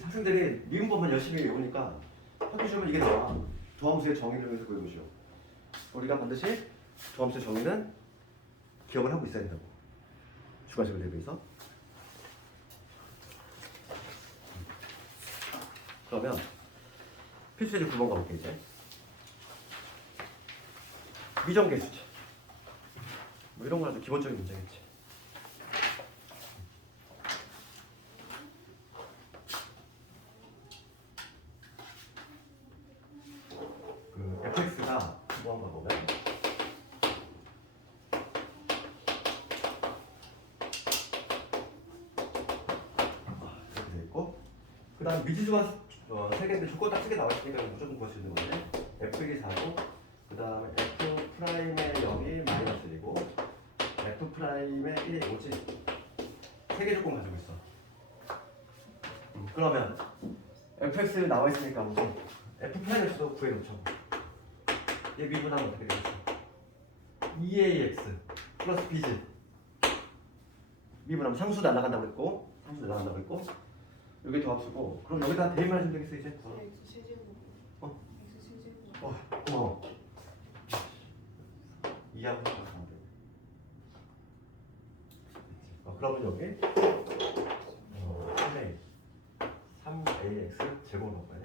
학생들이 미분법만 열심히 외우니까 학교 시험은 이게 나와. 도함수의 정의를 위해서 구해보시오. 우리가 반드시 도함수의 정의는 기억을 하고 있어야 된다고. 주관식을 대비해서. 그러면 필수제 9번 가볼게 이제. 미정계수지. 뭐 이런 거라도 기본적인 문제겠지. 그 fx가 뭐 한번 보면 이렇게 돼 있고 다음 미지수가 3개인데 조건 딱 3개 나와있으니까 무조건 구할 수 있는 건데 F1이 4고 그 다음에 F 프라임의 0이 마이너스 1이고 F 프라임의 1이 5지 3개 조건 가지고 있어. 그러면 fx 나와있으니까 우선 F 프라임의 수도 구해놓자고. 얘 미분하면 어떻게 되겠어? 2ax 플러스 b지. 미분하면 상수 날아간다고 했고 상수 날아간다고 했고 여기 더합수고 그럼 여기다 대입만 해주면 되겠어 이제? X 세제곱. 어? X 세제곱. 고마워. 이하고 생각하면 돼. 그러면 여기 3ax 제곱을 넣을 거야.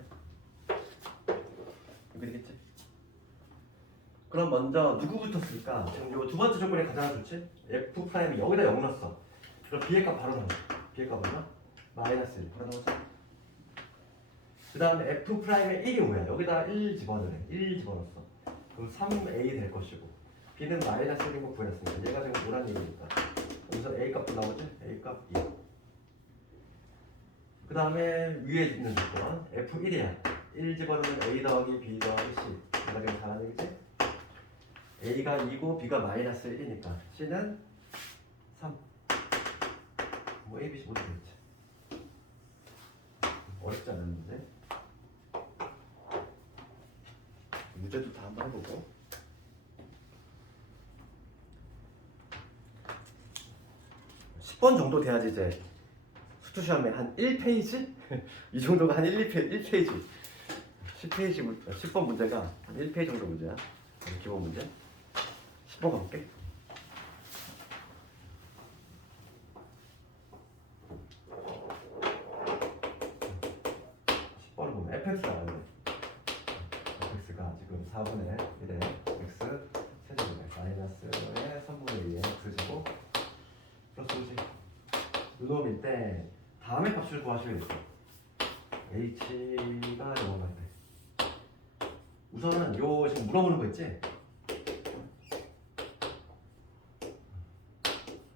여기 되겠지? 그럼 먼저 누구부터 쓸까? 지금 요 두 번째 조건이 가장 좋지? f 프라임이 여기다 0 넣었어. 그럼 b의 값 바로 넣어. b의 값은 얼마? 마이너스 1. 바로 넣었지? 그 다음에 f 프라임의 1이 뭐야? 여기다 1 집어넣으래. 1 집어넣었어. 그럼 3a 될 것이고 b는 마이너스 1인 거 구해놨으니까 얘가 지금 노란 얘기니까 여기서 a 값도 나오지? a 값 2. 그 다음에 위에 있는 조건 f1이야. 1 집어넣으면 a 더하기 b 더하기 c. 내가 지금 잘하는 얘기지? a가 2고 b가 마이너스 1이니까 c는 3. 뭐 a, b, c 모두 되겠지. 어렵지 않았는데 문제도 다 한번 해보고. (10번) 정도 돼야지 이제 수투 시험에 한 1페이지? 이 정도가 한 1페이지 10페이지 10번 문제가 한 1페이지 정도 문제야. 기본 문제 10번 가볼게. fx가 나오네. fx가 지금 4분의 1에 x 세제곱에 마이너스의 3분의 2의 x 제곱 플러스 5지. 요놈일 때 다음의 값을 구하셔야겠어. h가 0을 할 때. 우선은 요 지금 물어보는 거 있지?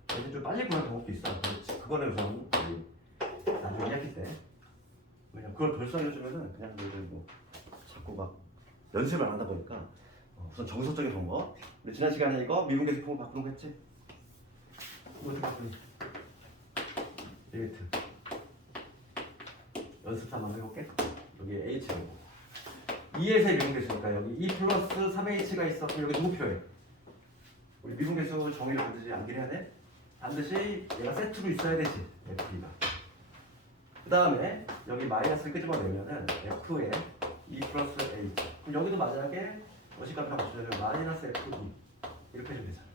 대신 좀 빨리 구하는 방법도 있어. 그거는 우선 나중에 이야기 때. 왜냐면 그걸 벌써 알려주면은 그냥 뭐 자꾸 막 연습을 안 하다 보니까 우선 정석적인 방법. 우리 지난 시간에 이거 미분계수 통을 바꾸는 거 했지? 이거 어떻게 바꾸니? 리미트 연습 삼아 해볼게. 여기 h고 2에서의 미분계수니까 여기 2 플러스 3h가 있어. 그럼 여기 누구 필요해? 우리 미분계수 정의를 반드시 암기를 해야 돼? 반드시 얘가 세트로 있어야 되지. f가. 그 다음에 여기 마이너스를 끄집어내면은 f에 2 플러스 h. 그럼 여기도 만약에 어식값이라고 하시면 마이너스 f2 이렇게 해주면 되잖아.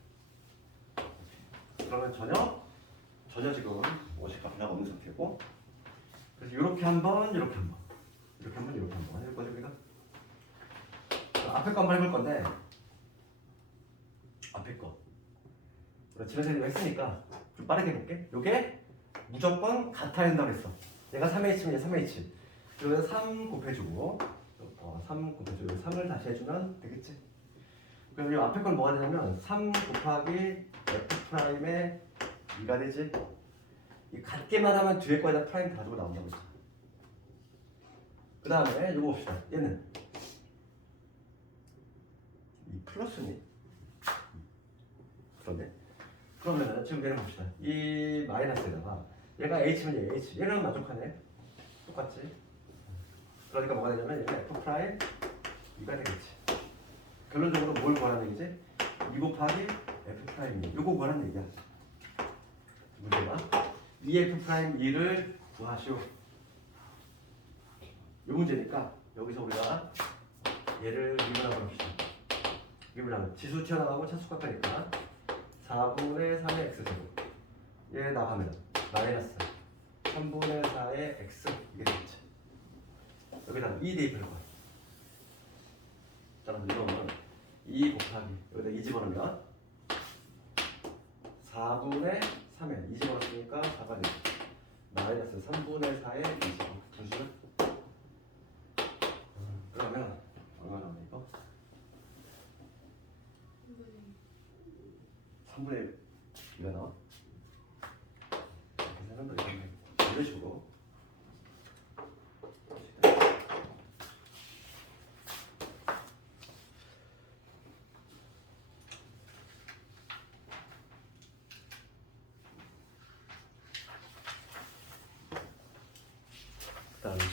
그러면 전혀 지금 어식값이라고 없는 상태고, 그래서 이렇게 한번 이렇게 한번 이렇게 한번 이렇게 한번 해볼 거죠 우리가. 앞에 거 한번 해볼 건데 앞에 거 우리가 지난 시간에 했으니까 좀 빠르게 해볼게. 요게 무조건 같아야 된다고 했어. 얘가 3h면 얘 3h. 그러면 3 곱해주고 3 곱해주고 3을 다시 해주면 되겠지. 그럼 이 앞에 건 뭐가 되냐면 3 곱하기 f 프라임의 2가 되지. 이 같게만 하면 뒤에 거에다 프라임 가지고 나온다고 했어. 그 다음에 이거 봅시다. 얘는 이 플러스니? 그런데 그러면은 지금 얘를 봅시다. 이 마이너스에다가 얘가 h면 얘 h. 얘는 만족하네. 똑같지. 그러니까 뭐가 되냐면 얘는 f 프라임 2가 되겠지. 결론적으로 뭘 구하라는 얘기지? 2 곱하기 f 프라임 2. 요거 구하라는 얘기야. 문제가 2f 프라임 2를 구하시오. 요 문제니까 여기서 우리가 얘를 미분하고 합시다. 미분하면 지수 튀어나가고 차수가 가니까 4분의 3의 x제곱. 얘 나가면 마이너스 3분의 4의 x 이게 되겠지. 여기다가 2 대입할 거야. 자, 그럼 이거는 2 곱하기 여기다 2 집어넣으면 4분의 3에 2 집어넣었으니까 4가 되겠지. 마이너스 3분의 4의 2 집어. 잠시만. 그러면 얼마 나오냐 이거? 3분의 2가 나와? 계산은 너 이렇게 이런 식으로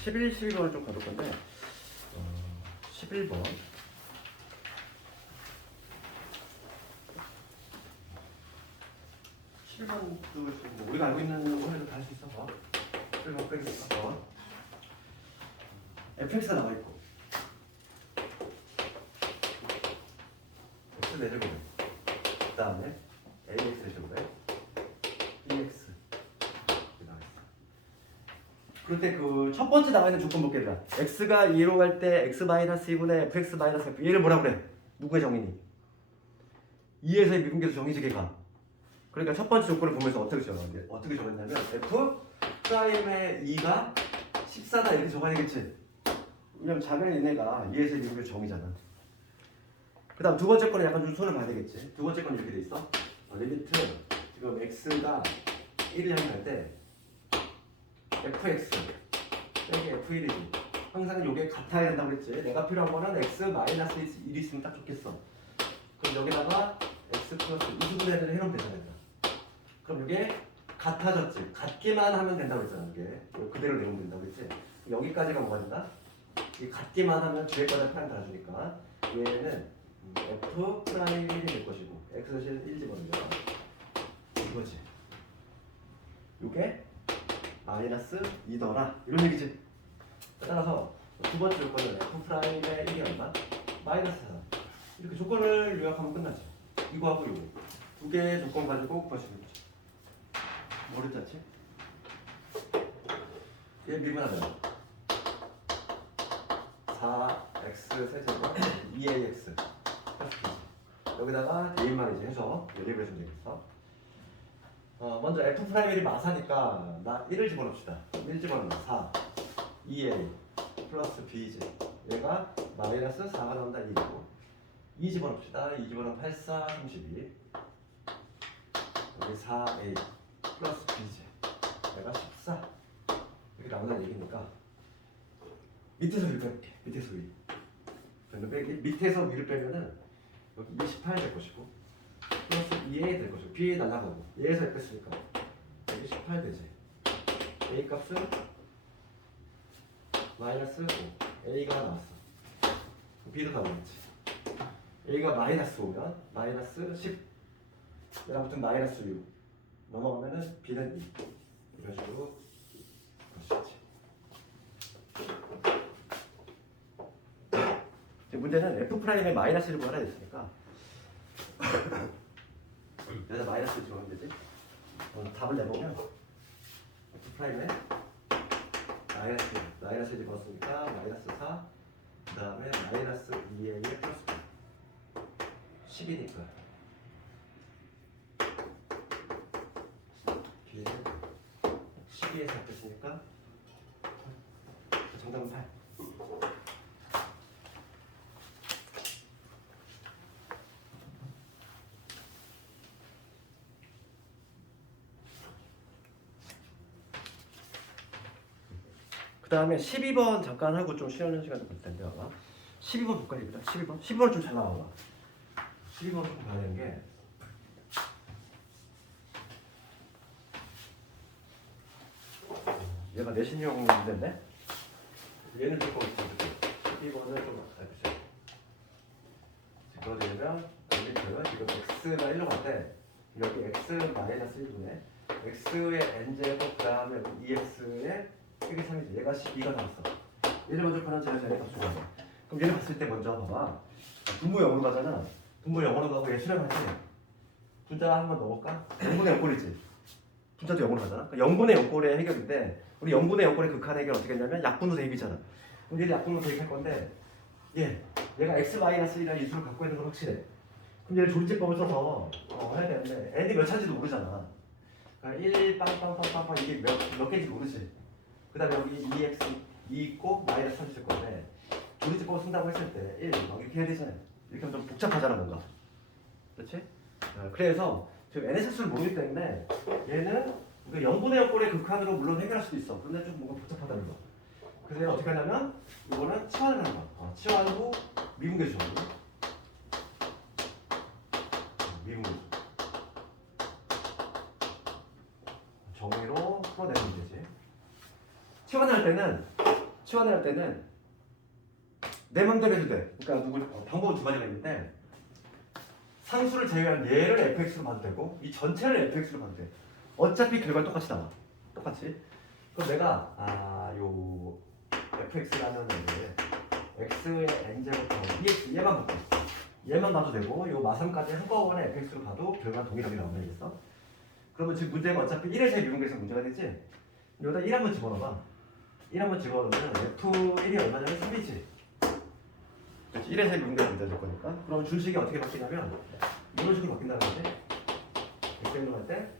11, 12번을 좀 가볼 건데 11번 11번도 우리가 알고 있는 거에도 다 할 수 있어. 11번 빼기 4번 fx가 나와 있고 x 4제곱 그 다음에 ax 4제곱에 bx 나와 있어. 그럴 때 그 첫 번째 나와 있는 조건 볼게. 얘들아 x가 2로 갈 때 x-2분의 fx-f 얘를 뭐라 그래? 누구의 정의니? 2에서의 미분계수 정의지 걔가. 그러니까 첫 번째 조건을 보면서 어떻게 정했냐면 f 프라임의 2가 14다 이렇게 적어야 되겠지. 왜냐면 작은 얘네가 2에서의 미분계수 정의잖아. 그 다음 두 번째 거는 약간 좀 손을 봐야 되겠지. 두 번째 거는 이렇게 돼 있어. 리미트 지금 x가 1을 향할 때 fx 빼기 f1이지. 항상 이게 같아야 된다고 그랬지. 내가 필요한 거는 x 마이너스 1 있으면 딱 좋겠어. 그럼 여기다가 x 플러스 2분의 1을 해놓으면 되잖아. 그럼 이게 같아졌지. 같기만 하면 된다고 했잖아. 이게 그대로 내우면 된다고 했지. 여기까지가 뭐가 된다? 이 같기만 하면 뒤에까지 프라임 달아주니까 얘는 f 프라임 1이 될 것이고 x실 1 집어넣으면 이거지. 요게 마이너스 2더라 이런 얘기지. 따라서 두 번째 조건은 f 프라임의 1이 얼마? 마이너스 4. 이렇게 조건을 요약하면 끝나죠. 이거하고 이거 두 개의 조건 가지고 구하시면 되죠. 뭐를 짰지? 얘 미분하면 4x 세제곱 2ax 플러스 b지. 여기다가 대입만 이제 해서 연립을 해주면 되겠어. 먼저 f 프라임 1이 마사니까 나 1을 집어넣읍시다. 1 집어넣으면 4 2a 플러스 b지. 얘가 마이너스 4가 나온다 2이고 2 집어넣읍시다. 2 집어넣으면 8, 4, 32 여기 4a 플러스 b지. 얘가 14 이렇게 나온다는 얘기니까 밑에서 위를 빼볼게. 밑에서 위 빼기 밑에서 위를 빼면은 여기 28 될 것이고 플러스 2a 될 것이고 b 날라가고 얘에서 F 뺐으니까 여기 18 되지. a 값은 마이너스 5 a가 나왔어. b도 다 나왔지. a가 마이너스 5면 마이너스 10 얘랑 붙은 마이너스 6 넘어가면은 b는 2 이런 식으로 볼 수 있지. 문제는 f 프라임에 마이너스를 구하라 했으니까 여기다 마이너스 집어넣으면 되지. 답을 내보면 f 프라임에 마이너스 집어넣었으니까 마이너스 4 그 다음에 마이너스 2a 플러스 10이니까 b는 12에서 합했으니까 정답은 8. 그 다음에 12번 잠깐 하고 좀 쉬는 시간 볼 텐데 아마 12번 볼까요? 12번? 12번 좀 잘 나와봐. 12번 좀 봐야 되는 게 얘가 내신용 문제인데 얘는 조금 12번을 좀 알려주세요. 그러려면 지금 x가 1로 갈 때 여기 x 마이너스 1분에 x의 n제곱 그 다음에 2x의 이게 3이지. 얘가 12가 나왔어. 얘를 먼저 표현한 제가 값 주고 그럼 얘를 봤을 때 먼저 봐봐. 분모 0으로 가잖아. 분모 0으로 가고 얘 수렴하지. 분자 한번 넣어볼까? 0분의 0꼴이지. 분자도 0으로 가잖아. 그러니까 0분의 0꼴의 해결인데 우리 0분의 0꼴의 극한 해결 어떻게 했냐면 약분으로 대입이잖아. 그럼 얘를 약분으로 대입할 건데 얘가 x-1이라는 이수를 갖고 있는 건 확실해. 그럼 얘를 조리제법을 써서 해야 되는데 n이 몇 차인지도 모르잖아. 그러니까 1 빵빵빵빵빵 이게 몇 개인지 모르지. 그 다음에 여기 2x 2 있고 마이너스 3 있을 건데 조리제법을 쓴다고 했을 때 1 이렇게 해야 되잖아요. 이렇게 하면 좀 복잡하잖아 뭔가. 그렇지? 그래서 지금 n의 차수를 모르기 때문에 얘는 우리가 0분의 0꼴의 극한으로 물론 해결할 수도 있어. 근데 좀 뭔가 복잡하다는 거. 그래서 얘는 어떻게 하냐면 이거는 치환을 하는 거야. 치환 후 미분계수 미분계수 정의로 풀어내면 되지. 치환할 때는 치환할 때는 내 맘대로 해도 돼. 그러니까 방법은 두 가지가 있는데 상수를 제외한 얘를 fx로 봐도 되고 이 전체를 fx로 봐도 돼. 어차피 결과는 똑같이 나와. 똑같이. 그럼 내가 요 fx라는 애를 x의 n제곱 ex 얘만 볼게. 얘만 봐도 되고 요 마삼까지 한꺼번에 fx로 봐도 결과는 동일하게 나오면 되겠어. 그러면 지금 문제가 어차피 1의 제 미분계에서 문제가 되지. 여기다 1 한번 집어넣어봐. 1 한번 집어넣으면 f1이 얼마냐면 3이지. 그렇지. 1의 제 미분계에서 문제 될 거니까. 그럼 준식이 어떻게 바뀌냐면 이런 식으로 바뀐다는 거지. x를 할 때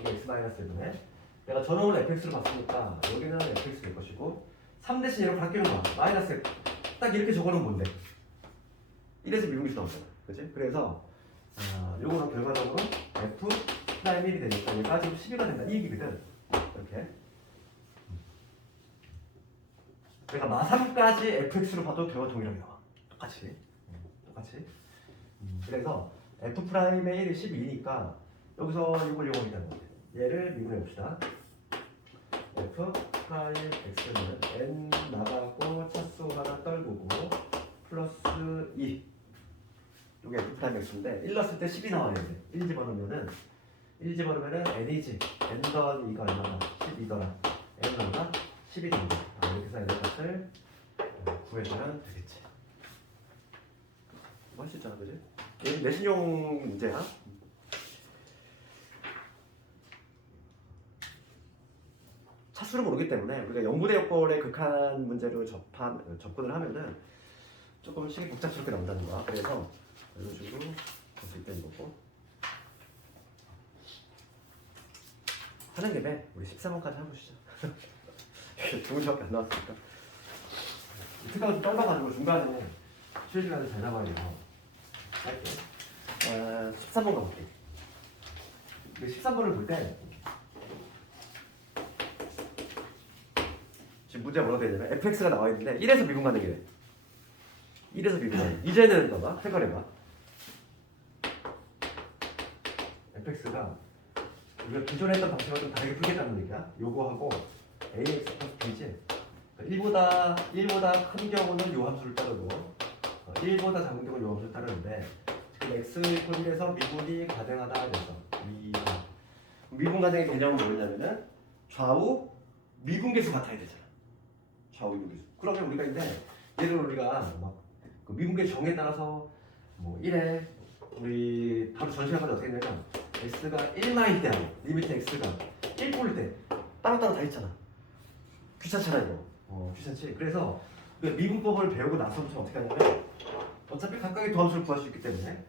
이거 x-1에 내가 전원을 fx로 봤으니까 여기는 fx 될 것이고 3 대신 얘로 바뀌는 거야. 마이너스 딱 이렇게 적어놓으면 뭔데? 1에서 미분계수 나오잖아. 그치? 그래서 요거는 결과적으로 f'1이 되니까 얘가 지금 12가 된다. 이 얘기거든. 이렇게. 그러니까 마3까지 fx로 봐도 결과 동일하게 나와. 똑같이. 똑같이. 그래서 f'의 1이 12니까 여기서 이걸 이용하겠다는 거지. 얘를 미분해 봅시다. f'x는 n 나가고 차수 하나 떨구고 플러스 2 이게 f'x인데 1 넣었을 때 10이 나와야 돼. 1 집어넣으면은 n이지. n 더하기 2가 얼마나? 12더라. n 얼마? 10이 된다. 이렇게 해서 n 값을 구해주면 되겠지. 뭐 할 수 있잖아, 그지? 얘는 내신용 문제야. 차수를 모르기 때문에 우리가 영분의 요건의 극한 문제로 접근을 하면은 조금 식이 복잡스럽게 나온다는 거야. 그래서 이런 식으로 볼 수 있다는 거고. 하는 김에 우리 13번까지 해보시죠. 두 문제밖에 안 나왔으니까. 특강은 좀 짧아가지고 중간에 쉬는 시간을 잘 나가야 돼서 할게. 13번 가볼게. 13번을 볼 때 지금 문제가 뭐라고 되어 있냐면 fx가 나와 있는데 1에서 미분 가능이래. 1에서 미분 가능. 이제는 봐봐. 생각해봐. fx가 우리가 기존에 했던 방식과 좀 다르게 풀겠다는 얘기야. 요거하고 ax 플러스 b지. 1보다 큰 경우는 요 함수를 따르고 1보다 작은 경우는 요 함수를 따르는데 지금 x 1에서 미분이 가능하다 그래서 미분 가능의 개념은 뭐냐면은 좌우 미분계수 같아야 되잖아. 좌우 미분계수. 그러면 우리가 이제 예를 들어 우리가 그 미분계수 정에 따라서 뭐 1에 우리 바로 전시간까지 어떻게 했냐면 x가 1마일 때하고 리미트 x가 1꼴 때 따로따로 다 있잖아. 귀찮잖아 이거. 귀찮지. 그래서 미분법을 배우고 나서부터 어떻게 하냐면 어차피 각각의 도함수를 구할 수 있기 때문에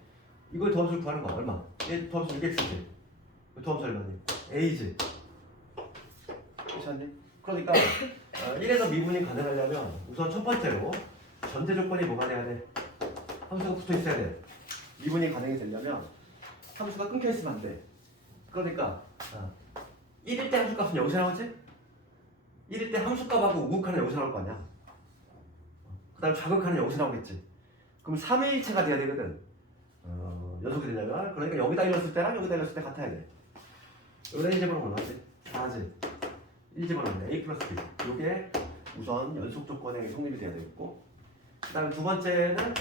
이걸 도함수를 구하는 거 얼마? 얘 도함수 6x지. 도함수 얼마니? a지. 귀찮니? 그러니까 1에서 미분이 가능하려면 우선 첫 번째로 전제 조건이 뭐가 돼야 돼? 함수가 붙어 있어야 돼. 미분이 가능이 되려면 함수가 끊겨 있으면 안 돼. 그러니까 1일 때 함수값은 여기서 나오지? 1일 때 함수값하고 우극하는 여기서 나올 거 아니야. 그 다음 좌극하는 여기서 나오겠지. 그럼 3일체가 돼야 되거든. 연속이 되려면. 그러니까 여기다 일렀을 때랑 여기다 일렀을 때 같아야 돼. 여기다 1집어넣으면 얼마지? 4지. 1집어넣으면 a 플러스 b. 이게 우선 연속 조건에 성립이 돼야 되겠고, 그 다음 두 번째는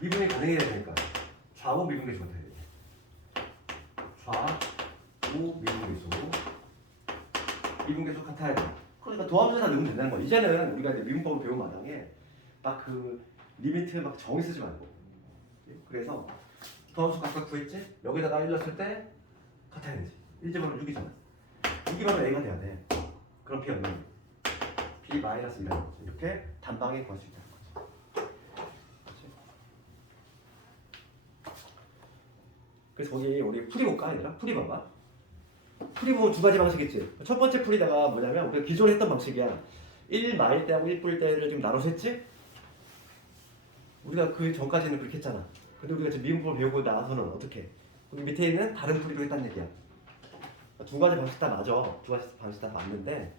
미분이 가능해야 되니까 좌우 미분계수가 돼야 돼. 좌우 미분계수 같아야 돼. 그러니까 도함수에다 넣으면 된다는 거야. 이제는 우리가 이제 미분법을 배운 마당에 막 그 리미트에 막 정의 쓰지 말고. 그래서 도함수 각각 구했지? 여기다가 1 넣었을 때 같아야 되지. 1집어넣으면 6이잖아. 6이 바로 a가 돼야 돼. 그럼 b 얼마냐? b 마이너스 1이라는 거지. 이렇게 단방에 구할 수 있다는 거지. 그래서 거기 우리 풀이 볼까 얘들아? 풀이 봐봐. 풀이 보면 두 가지 방식 있지. 첫 번째 풀이다가 뭐냐면 우리가 기존에 했던 방식이야. 1 마일 때하고 1뿔 때를 지금 나눠서 했지? 우리가 그 전까지는 그렇게 했잖아. 근데 우리가 지금 미분법을 배우고 나서는 어떻게? 여기 밑에 있는 다른 풀이로 했다는 얘기야. 두 가지 방식 다 맞아. 두 가지 방식 다 맞는데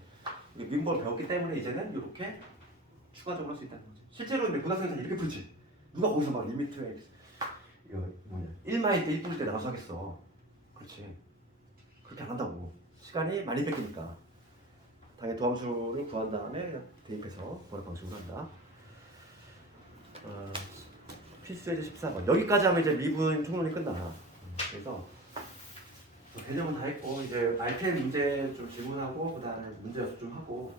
미분법을 배웠기 때문에 이제는 이렇게 추가적으로 할 수 있다는 거지. 실제로 고등학생들은 이렇게 풀지. 누가 거기서 막 리미트에 이거 뭐냐 1마일 때 1뿔 때 나눠서 하겠어. 그렇지. 그렇게 안 한다고. 시간이 많이 뺏기니까. 당연히 도함수를 구한 다음에 그냥 대입해서 번역 방식으로 한다. 필수 예제 14번. 여기까지 하면 이제 미분 총론이 끝나. 그래서 개념은 다 했고 이제 알텐 문제 좀 질문하고 그다음에 문제 연습 좀 하고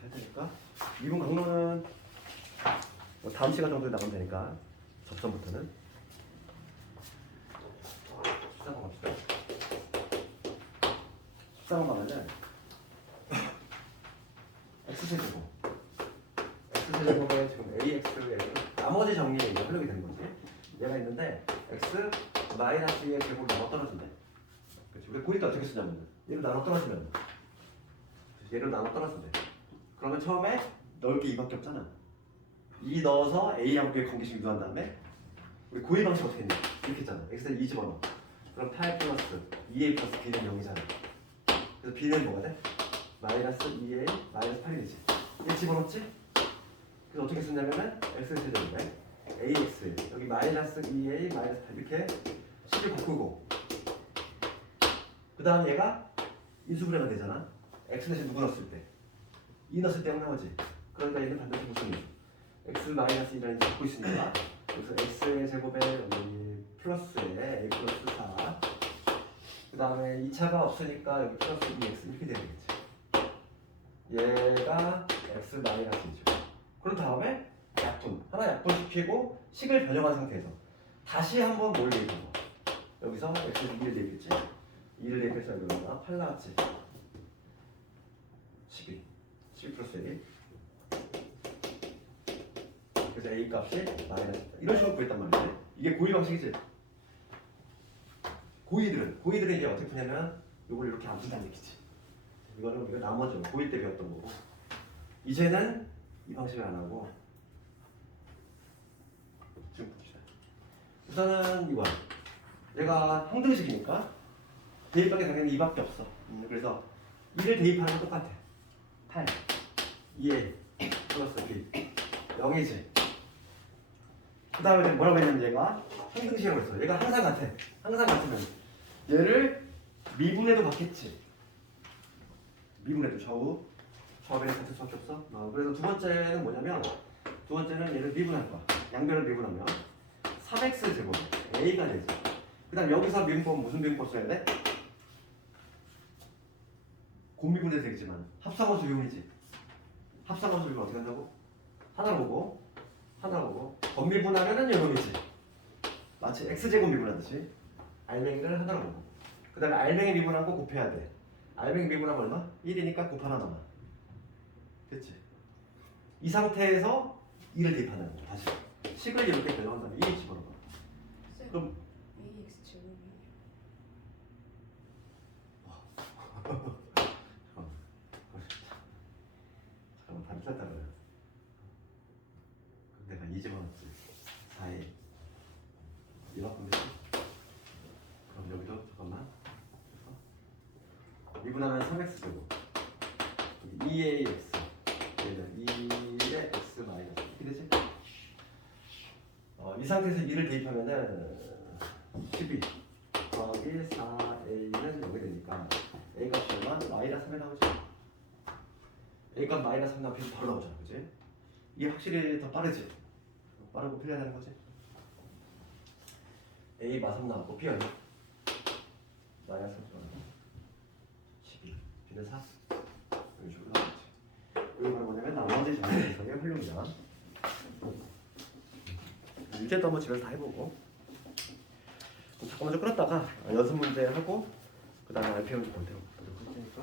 할 테니까 미분 강론은 뭐 다음 시간 정도에 나가면 되니까 접선부터는 14번 갑시다. 14번 가면은 x제곱 x제곱에 지금 ax를 나머지 정리에 이제 활용이 되는 거지. 얘가 있는데 x 마이너스 2의 제곱이 나눠 떨어진대. 그렇지. 우리 고일 때 어떻게 쓰냐면 얘를 나눠 떨어지면 얘를 나눠 떨어진대. 그러면 처음에 넣을 게 2밖에 없잖아. 2 넣어서 a하고 b의 관계식 유도한 다음에 우리 고일 방식 어떻게 했냐 이렇게 했잖아. x를 2 집어넣어. 그럼 8 플러스 2a 플러스 b는 0이잖아. 그래서 b는 뭐가 돼? 마이너스 2a 마이너스 8이 되지. 얘 집어넣지? 그래서 어떻게 쓰냐면은 x 세제곱에 ax 여기 마이너스 2a 마이너스 8 이렇게 식을 바꾸고 그 다음 얘가 인수분해가 되잖아. x 대신 누구 넣었을 때? 2 넣었을 때 0 나오지. 그러니까 얘는 반드시 무슨 x 마이너스 2라는 게 갖고 있습니다. 그래서 x의 제곱에 여기 플러스에 a 플러스 4 그 다음에 2차가 없으니까 여기 플러스 2x 이렇게 되겠지. 얘가 x 마이너스 2죠. 그런 다음에 약분 하나 약분시키고 식을 변형한 상태에서 다시 한번 뭘 대입하고 여기서 x에 2를 대입했지. 2를 대입해서 여기가 8 나왔지. 12 플러스 1 그래서 a 값이 마이너스 이런 식으로 구했단 말이지. 이게 고의 방식이지. 고의들은 이제 어떻게 푸냐면 이걸 이렇게 안 푼다는 얘기지. 이거는 우리가 나머지 고의 때 배웠던 거고 이제는 이 방식을 안 하고 지금 봅시다. 우선은 이거 얘가 항등식이니까 대입하기 당연히 2밖에 없어. 그래서 2를 대입하는 건 똑같아. 8 2a 플러스 b 0이지. 그 다음에 뭐라고 했냐면 얘가 항등식이라고 했어. 얘가 항상 같아. 항상 같으면 얘를 미분해도 받겠지. 미분해도 좌우에 같을 수밖에 없어. 그래서 두 번째는 뭐냐면 두 번째는 얘를 미분할 거야. 양변을 미분하면 3x 제곱 a가 되지. 그 다음 여기서 미분법 무슨 미분법 써야 돼? 곱미분해도 되겠지만 합성함수 미분이지. 합성함수 미분 어떻게 한다고? 하나 보고 곱미분하면은 요놈이지. 마치 x제곱 미분하듯이 알맹이를 하나로 보고 그 다음에 알맹이 미분하고 곱해야 돼. 알맹이 미분하면 얼마? 1이니까 곱 하나 남아. 됐지? 이 상태에서 2를 대입하는 거야. 다시 식을 이렇게 변형한 다음에 2를 집어넣어. 그럼 AX 제곱이에요. 잠깐만 다 틀렸다 그래. 내가 2 집어넣었지. 4에 이만큼 됐지? 그럼 여기도 잠깐만 미분하면 3x 제곱 2ax 얘는 2의 x 마이너스 이렇게 되지? 이 상태에서 2를 대입하면은 12 더하기 4a는 0이 되니까 a 값이 얼마? 마이너스 3에 나오지? a 값 마이너스 3 나오면 바로 나오잖아. 그치? 이게 확실히 더 빠르지? 빠르고 편리하다는 거지? a 마3 나왔고 b 얼마? 마이너스 3 12 b는 4 이런 식으로 나오겠지. 이거 뭐냐면 나머지 정리해석의 활용이다. 일제도 한번 집에서 다 해보고 잠깐 먼저 끊었다가 연습 문제 하고 그 다음에 RPM 좀 보도록 할 테니까